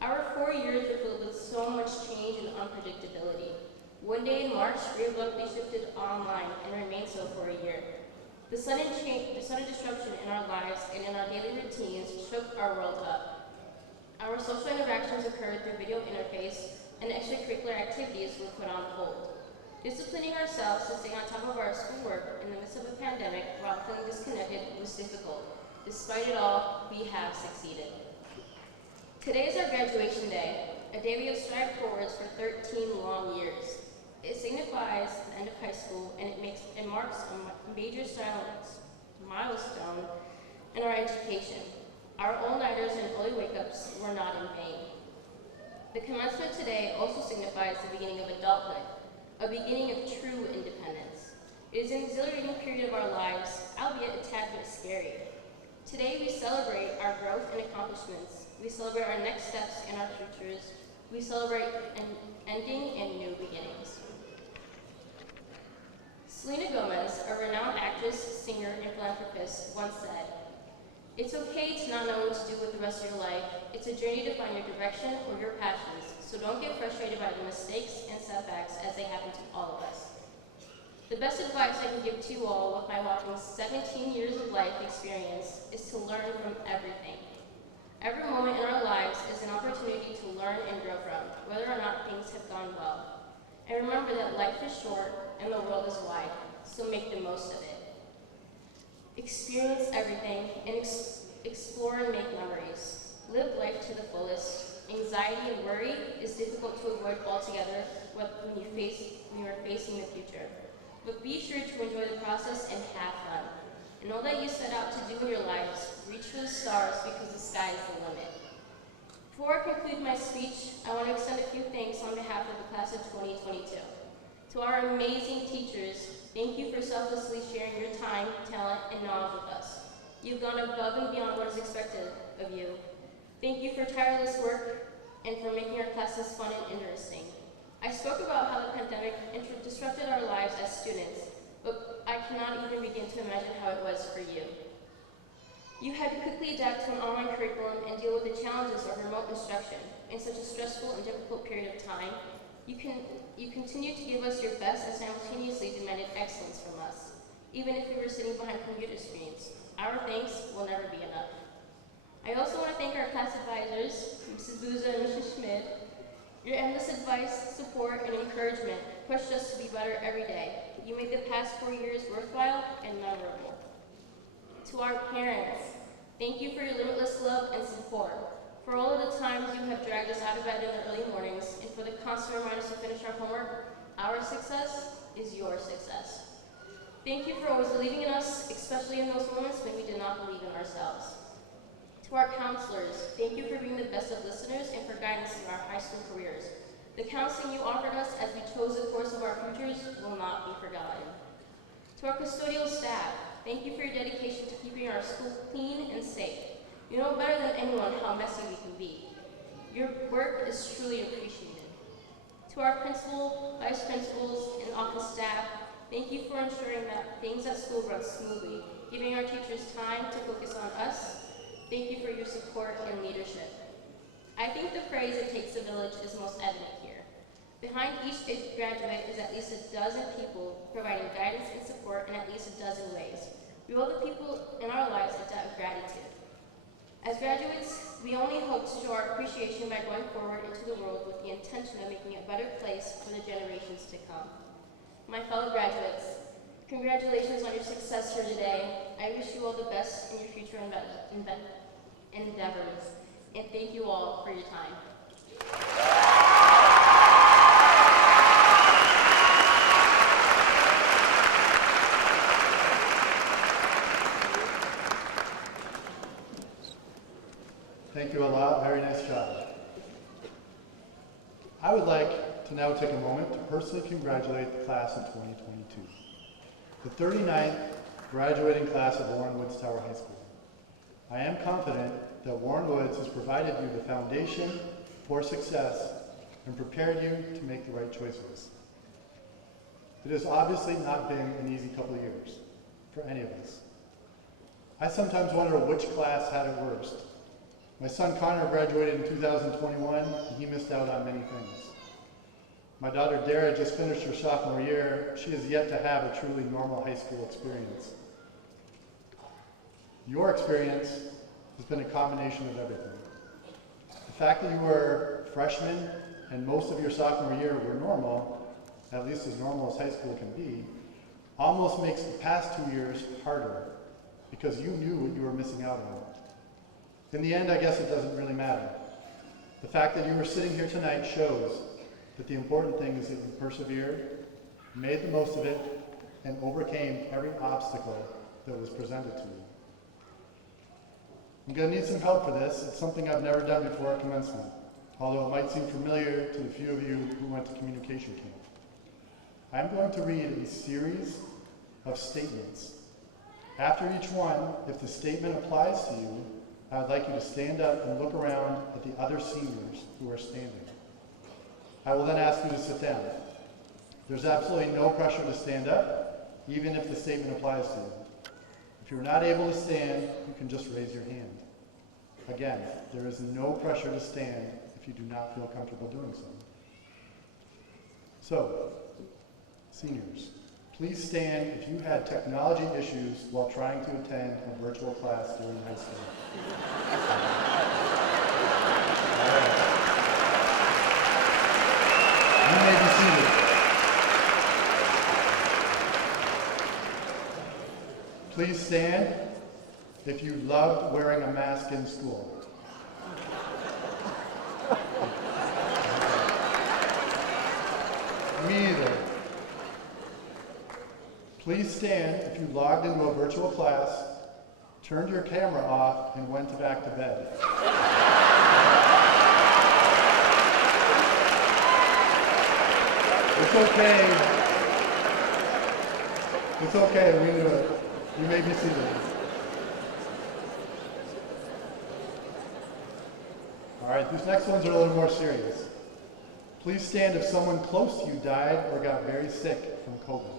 Our 4 years were filled with so much change and unpredictability. One day in March, we abruptly shifted online and remained so for a year. The sudden disruption in our lives and in our daily routines shook our world up. Our social interactions occurred through video interface, and extracurricular activities were put on hold. Disciplining ourselves to stay on top of our schoolwork in the midst of a pandemic while feeling disconnected was difficult. Despite it all, we have succeeded. Today is our graduation day, a day we have strived towards for 13 long years. It signifies the end of high school, and it marks a major milestone in our education. Our all-nighters and early wake-ups were not in vain. The commencement today also signifies the beginning of adulthood, a beginning of true independence. It is an exhilarating period of our lives, albeit a tad bit scary. Today we celebrate our growth and accomplishments. We celebrate our next steps and our futures. We celebrate an ending and new beginnings. Selena Gomez, a renowned actress, singer, and philanthropist, once said, "It's okay to not know what to do with the rest of your life. It's a journey to find your direction or your passions, so don't get frustrated by the mistakes and setbacks as they happen to all of us." The best advice I can give to you all with my whopping 17 years of life experience is to learn from everything. Every moment in our lives is an opportunity to learn and grow from, whether or not things have gone well. And remember that life is short and the world is wide, so make the most of it. Experience everything and explore and make memories. Live life to the fullest. Anxiety and worry is difficult to avoid altogether when you are facing the future. But be sure to enjoy the process and have fun. And all that you set out to do in your lives, reach for the stars because the sky is the limit. Before I conclude my speech, I want to extend a few thanks on behalf of the class of 2022. To our amazing teachers, thank you for selflessly sharing your time, talent, and knowledge with us. You've gone above and beyond what is expected of you. Thank you for tireless work and for making our classes fun and interesting. I spoke about how the pandemic disrupted our lives as students, but I cannot even begin to imagine how it was for you. You had to quickly adapt to an online curriculum and deal with the challenges of remote instruction in such a stressful and difficult period of time. You continued to give us your best and simultaneously demanded excellence from us, even if we were sitting behind computer screens. Our thanks will never be enough. I also want to thank our class advisors, Mrs. Booza and Mrs. Schmidt. Your endless advice, support, and encouragement pushed us to be better every day. You made the past 4 years worthwhile and memorable. To our parents, thank you for your limitless love and support. For all of the times you have dragged us out of bed in the early mornings, and for the constant reminders to finish our homework, our success is your success. Thank you for always believing in us, especially in those moments when we did not believe in ourselves. To our counselors, thank you for being the best of listeners and for guidance in our high school careers. The counseling you offered us as we chose the course of our futures will not be forgotten. To our custodial staff, thank you for your dedication to keeping our school clean and safe. You know better than anyone how messy we can be. Your work is truly appreciated. To our principal, vice principals, and office staff, thank you for ensuring that things at school run smoothly, giving our teachers time to focus on us. Thank you for your support and leadership. I think the phrase "it takes a village" is most evident here. Behind each graduate is at least a dozen people providing guidance and support in at least a dozen ways. We owe the people in our lives a debt of gratitude. As graduates, we only hope to show our appreciation by going forward into the world with the intention of making it a better place for the generations to come. My fellow graduates, congratulations on your success here today. I wish you all the best in your future endeavors, and thank you all for your time. Thank you a lot. Very nice job. I would like to now take a moment to personally congratulate the class of 2022, the 39th graduating class of Warren Woods Tower High School. I am confident that Warren Woods has provided you the foundation for success and prepared you to make the right choices. It has obviously not been an easy couple of years for any of us. I sometimes wonder which class had it worst. My son Connor graduated in 2021, and he missed out on many things. My daughter Dara just finished her sophomore year. She has yet to have a truly normal high school experience. Your experience has been a combination of everything. The fact that you were freshmen and most of your sophomore year were normal, at least as normal as high school can be, almost makes the past 2 years harder because you knew what you were missing out on. In the end, I guess it doesn't really matter. The fact that you were sitting here tonight shows that the important thing is that you persevered, made the most of it, and overcame every obstacle that was presented to you. I'm going to need some help for this. It's something I've never done before at commencement, although it might seem familiar to the few of you who went to communication camp. I'm going to read a series of statements. After each one, if the statement applies to you, I would like you to stand up and look around at the other seniors who are standing. I will then ask you to sit down. There's absolutely no pressure to stand up, even if the statement applies to you. If you're not able to stand, you can just raise your hand. Again, there is no pressure to stand if you do not feel comfortable doing so. So, seniors, please stand if you had technology issues while trying to attend a virtual class during high school. All right. You may be seated. Please stand if you loved wearing a mask in school. Me either. Please stand if you logged into a virtual class, turned your camera off, and went back to bed. It's okay. It's okay, we knew it. You may be seated. All right, these next ones are a little more serious. Please stand if someone close to you died or got very sick from COVID.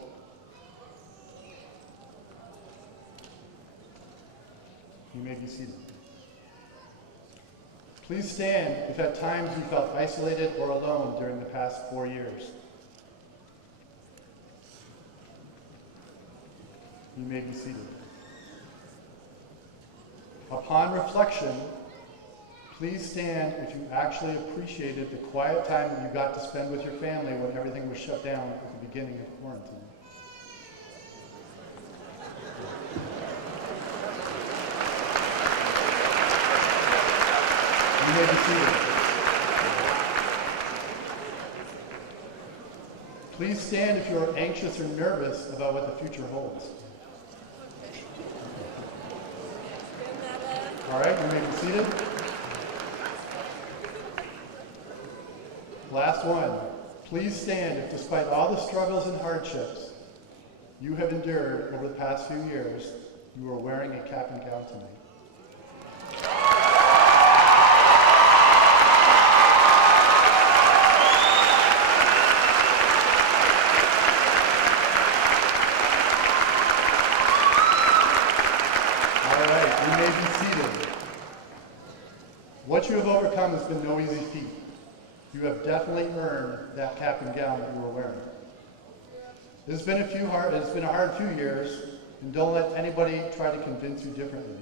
You may be seated. Please stand if at times you felt isolated or alone during the past 4 years. You may be seated. Upon reflection, please stand if you actually appreciated the quiet time that you got to spend with your family when everything was shut down at the beginning of quarantine. You may be seated. Please stand if you are anxious or nervous about what the future holds. All right, you may be seated. Last one. Please stand if despite all the struggles and hardships you have endured over the past few years, you are wearing a cap and gown tonight. What you have overcome has been no easy feat. You have definitely earned that cap and gown that you were wearing. It's been a hard few years, and don't let anybody try to convince you differently.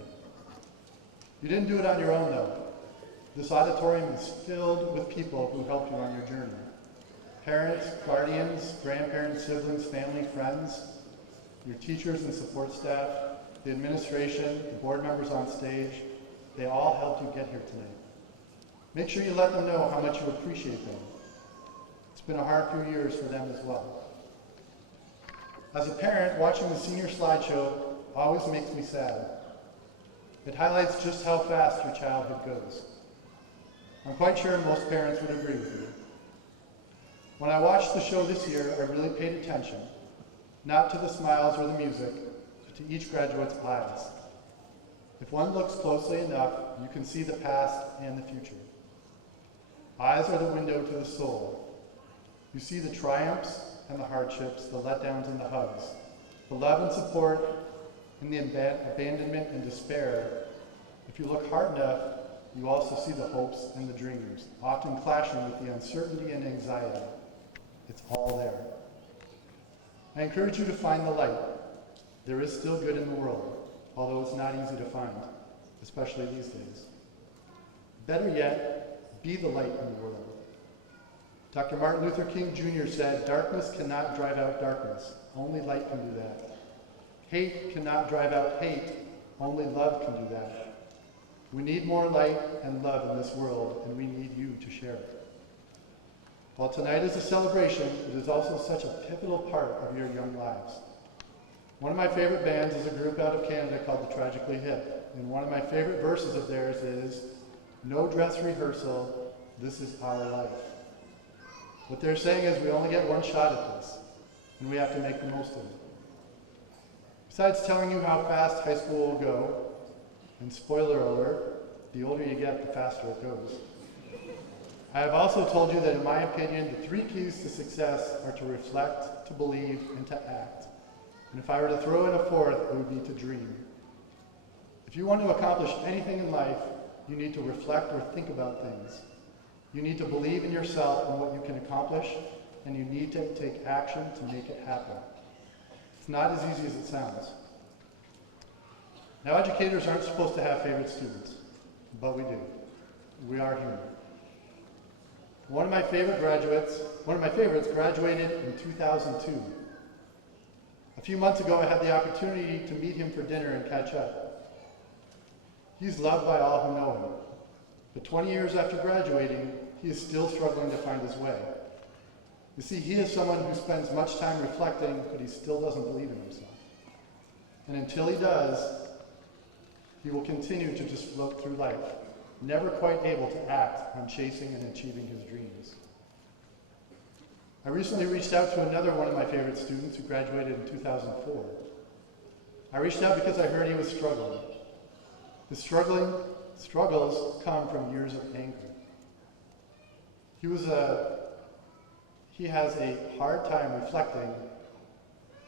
You didn't do it on your own, though. This auditorium is filled with people who helped you on your journey. Parents, guardians, grandparents, siblings, family, friends, your teachers and support staff, the administration, the board members on stage, they all helped you get here tonight. Make sure you let them know how much you appreciate them. It's been a hard few years for them as well. As a parent, watching the senior slideshow always makes me sad. It highlights just how fast your childhood goes. I'm quite sure most parents would agree with you. When I watched the show this year, I really paid attention, not to the smiles or the music, but to each graduate's eyes. If one looks closely enough, you can see the past and the future. Eyes are the window to the soul. You see the triumphs and the hardships, the letdowns and the hugs, the love and support and the abandonment and despair. If you look hard enough, you also see the hopes and the dreams, often clashing with the uncertainty and anxiety. It's all there. I encourage you to find the light. There is still good in the world, although it's not easy to find, especially these days. Better yet, be the light in the world. Dr. Martin Luther King Jr. said, "Darkness cannot drive out darkness. Only light can do that. Hate cannot drive out hate. Only love can do that." We need more light and love in this world, and we need you to share it. While tonight is a celebration, it is also such a pivotal part of your young lives. One of my favorite bands is a group out of Canada called the Tragically Hip, and one of my favorite verses of theirs is, "No dress rehearsal, this is our life." What they're saying is we only get one shot at this, and we have to make the most of it. Besides telling you how fast high school will go, and spoiler alert, the older you get, the faster it goes, I have also told you that in my opinion, the 3 keys to success are to reflect, to believe, and to act. And if I were to throw in a 4th, it would be to dream. If you want to accomplish anything in life, you need to reflect or think about things. You need to believe in yourself and what you can accomplish, and you need to take action to make it happen. It's not as easy as it sounds. Now, educators aren't supposed to have favorite students, but we do. We are human. One of my favorites graduated in 2002. A few months ago, I had the opportunity to meet him for dinner and catch up. He's loved by all who know him, but 20 years after graduating, he is still struggling to find his way. You see, he is someone who spends much time reflecting, but he still doesn't believe in himself. And until he does, he will continue to just float through life, never quite able to act on chasing and achieving his dreams. I recently reached out to another one of my favorite students who graduated in 2004. I reached out because I heard he was struggling. His struggles come from years of anger. He has a hard time reflecting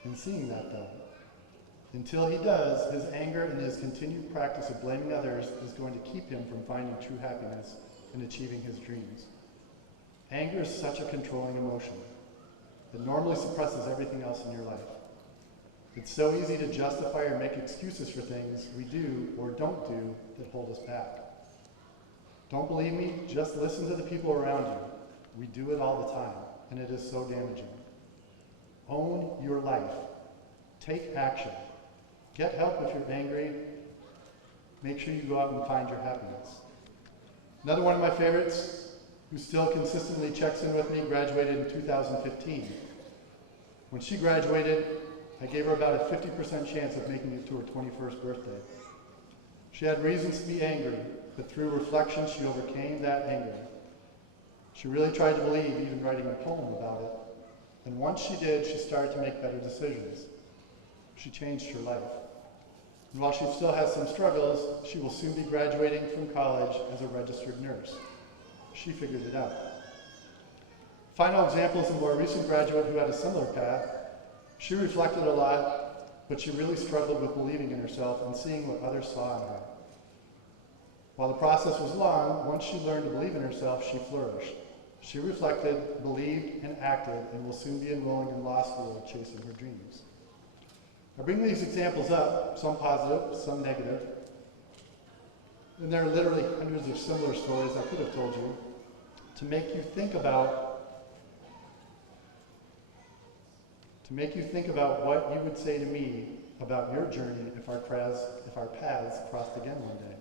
and seeing that though. Until he does, his anger and his continued practice of blaming others is going to keep him from finding true happiness and achieving his dreams. Anger is such a controlling emotion. It normally suppresses everything else in your life. It's so easy to justify or make excuses for things we do or don't do that hold us back. Don't believe me? Just listen to the people around you. We do it all the time, and it is so damaging. Own your life. Take action. Get help if you're angry. Make sure you go out and find your happiness. Another one of my favorites, who still consistently checks in with me, graduated in 2015. When she graduated, I gave her about a 50% chance of making it to her 21st birthday. She had reasons to be angry, but through reflection, she overcame that anger. She really tried to believe, even writing a poem about it. And once she did, she started to make better decisions. She changed her life. And while she still has some struggles, she will soon be graduating from college as a registered nurse. She figured it out. Final example is a more recent graduate who had a similar path. She reflected a lot, but she really struggled with believing in herself and seeing what others saw in her. While the process was long, once she learned to believe in herself, she flourished. She reflected, believed, and acted, and will soon be enrolling in law school chasing her dreams. I bring these examples up, some positive, some negative, and there are literally hundreds of similar stories I could have told you to make you think about what you would say to me about your journey if our paths crossed again one day.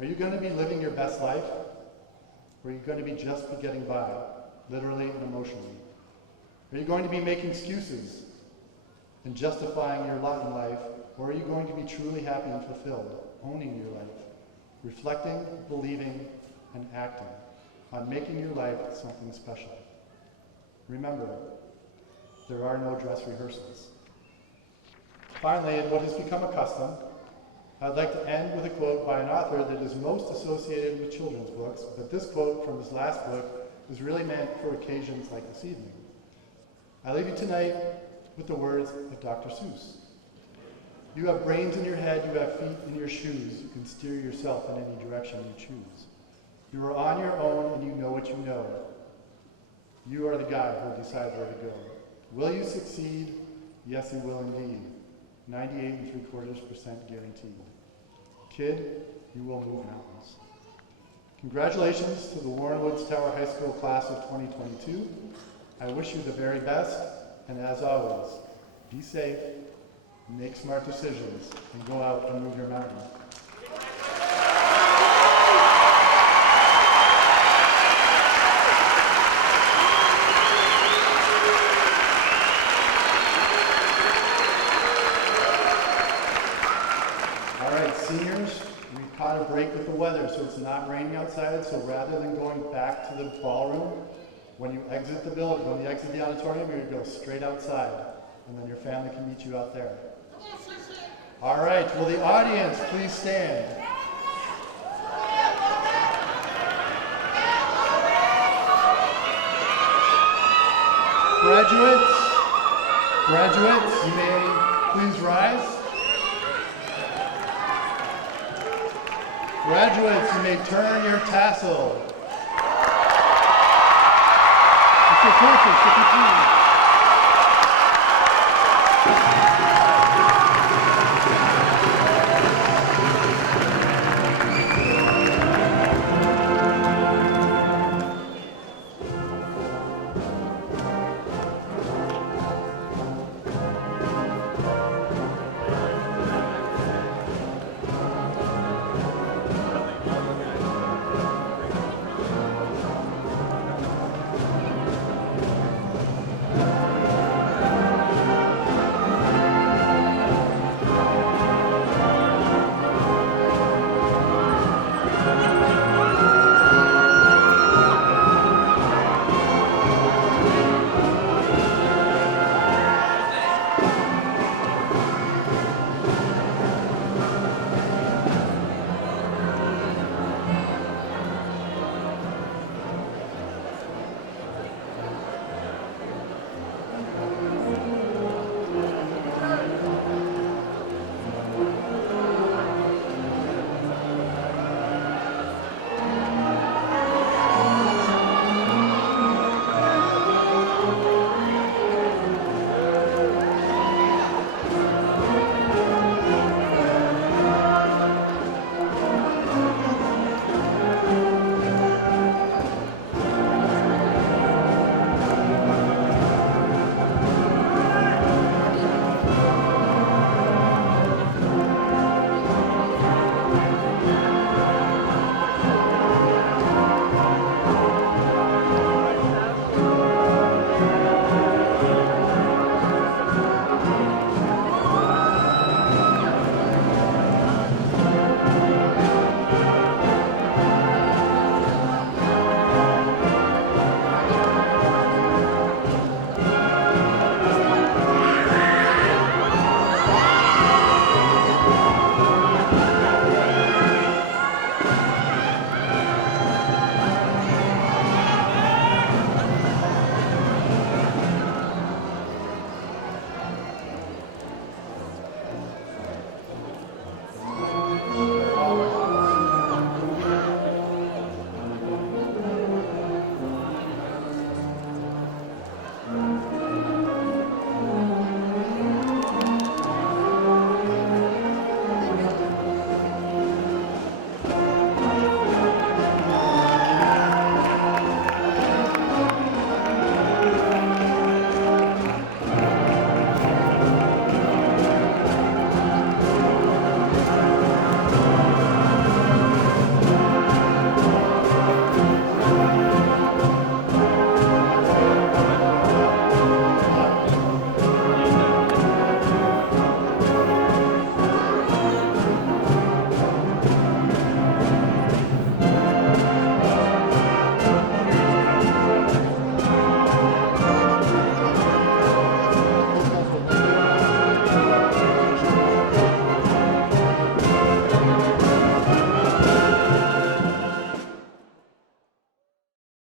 Are you going to be living your best life? Or are you going to be just getting by, literally and emotionally? Are you going to be making excuses and justifying your lot in life? Or are you going to be truly happy and fulfilled, owning your life, reflecting, believing, and acting on making your life something special? Remember, there are no dress rehearsals. Finally, in what has become a custom, I'd like to end with a quote by an author that is most associated with children's books, but this quote from his last book is really meant for occasions like this evening. I leave you tonight with the words of Dr. Seuss. You have brains in your head, you have feet in your shoes, you can steer yourself in any direction you choose. You are on your own and you know what you know. You are the guy who will decide where to go. Will you succeed? Yes, you will indeed. 98.75% guaranteed. Kid, you will move mountains. Congratulations to the Warren Woods Tower High School class of 2022. I wish you the very best, and as always, be safe, make smart decisions, and go out and move your mountain. Seniors, we caught a break with the weather, so it's not raining outside, so rather than going back to the ballroom, when you exit the building, when you exit the auditorium, you're going to go straight outside, and then your family can meet you out there. All right, will the audience please stand? Graduates, you may please rise. Graduates, you may turn your tassel. Mr. Curtis, if you please.